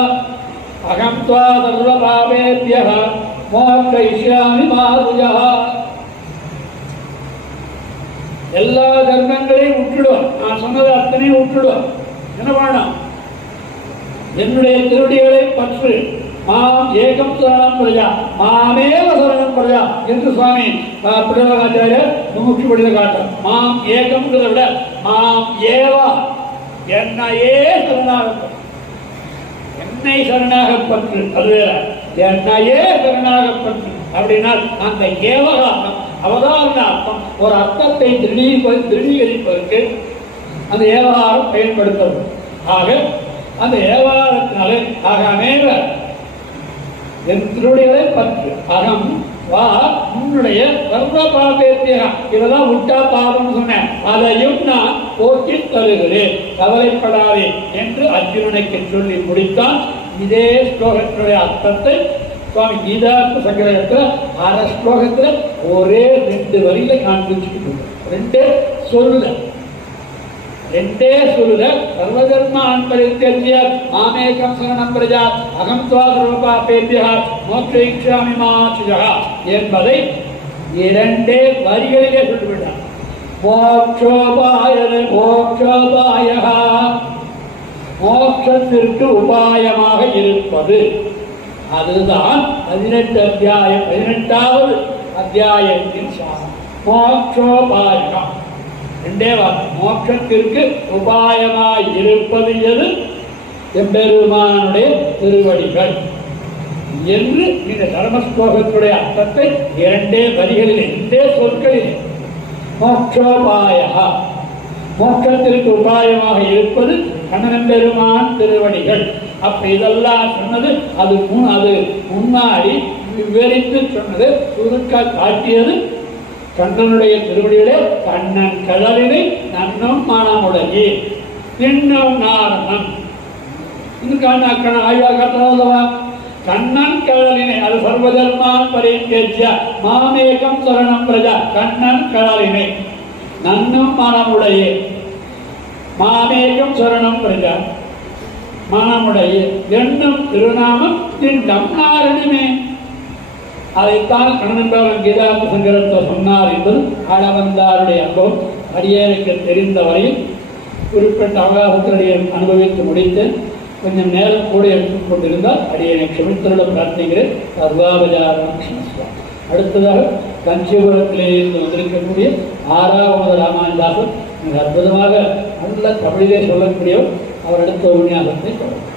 அகம் த்வா சர்வ பாவேப்யஹ மோக்ஷயிஷ்யாமி மா சுஜஹ. எல்லா தர்மங்களையும் விட்டுடும், நான் சொன்னது அத்தனையும் விட்டுடும். என்ன பண்ணணும்? என்னுடைய திருடிகளை பற்று. மாம் ஏகம் சரணம் பிரஜா மாமேவ சரணம் பிரஜா என்று சுவாமி பிரதமாச்சாரியர் முமுட்சி படித காட்டும். மாம் ஏகம்ங்கிறத விட மாம் ஏவா, என்னையே சரணாக, என்னை சரணாக பற்று. அது வேற, என்னையே சரணாக பற்று. அப்படின்னா அந்த ஏவகாரம் அவதாரண அர்த்தம் ஒரு அர்த்தத்தை திருடீகரிப்பதற்கு அந்த ஏவகாரம் பயன்படுத்தப்படும். ஆக அந்த ஏவகாரத்தினாலே அகமேவ என் திருடிகளை பற்று அகம் வா உன்னுடைய சர்வ பாபேத்தியம் இதெல்லாம் விட்டா பாவம் சொன்னேன், அதையும் நான் போக்கி தருகிறேன், கவலைப்படாதே என்று அர்ஜுனனுக்கு சொல்லி முடித்தான். இதே ஸ்லோகத்தினுடைய அர்த்தத்தை சுவாமி கீதார்த்த சங்கரத்தில் அரை ஸ்லோகத்தில் ஒரே 2 வரியில காண்பிச்சுட்டு ரெண்டே சொல்லுத சர்வதர்மான் பரித்யஜ்ய மாமேகம் சரணம் பிரஜா அகம் த்வா சர்வபாபேப்யஹ மோக்ஷயிஷ்யாமி மா சுஜஹ என்பதை 2 வரிகளிலே சொல்லிவிட்டார். மோக்ஷோபாயः மோட்சத்திற்கு உபாயமாக இருப்பது அதுதான் 18வது அத்தியாயத்தின் சாரம். மோக்ஷோபாயம் 2 வார்த்தை. மோட்சத்திற்கு உபாயமாய் இருப்பது எது? எம்பெருமானுடைய திருவடிகள் என்று இந்த தர்மஸ்லோகத்துடைய அர்த்தத்தை 2 வரிகளிலே 2 சொற்களிலே மோக்ஷோபாய மோட்சத்திற்கு உபாயமாக இருப்பது கண்ணனம்பெருமான் திருவடிகள். அப்ப இதெல்லாம் சொன்னது அது முன்னாடி விவரித்து சொன்னது சுருக்க காட்டியது கண்ணனுடைய திருவடிகளே. கண்ணன் கடலினை நன்னும் மனமுடையே தின்னும் நாரணன் ஆய்வாக கண்ணன் கடலினை அது சர்வதர்மான் பரித்யஜ்ய மாமேகம் சரணம் பிரஜா கண்ணன் கடலினை நன்னும் மனமுடைய மாமேகம் சரணம் பிரஜா மனமுடைய என்னும் திருநாமம் திண்டம் நாரணிமே. அதைத்தான் கண்ணன்பவன் கீதார்த்த சங்கரத்தில் சொன்னார் என்பது ஆளவந்தாருடைய அனுபவம். அடியேனுக்கு தெரிந்த வரையில் குறிப்பிட்ட அவகாசத்தினுடைய அனுபவித்து முடித்து கொஞ்சம் நேரம் கூட எடுத்துக் கொண்டிருந்தால் அடியேனை க்ஷமித்தருட பிரார்த்திக்கிறேன். சர்வாபஜாரம் கிருஷ்ணஸ்வாமி. அடுத்ததாக கஞ்சிபுரத்திலே இருந்து வந்திருக்கக்கூடிய 6வது ராமாயணதாசன் மிக அற்புதமாக நல்ல தமிழிலே சொல்லக்கூடியவர். அவர் அடுத்த உபன்யாசத்தை தொடரும்.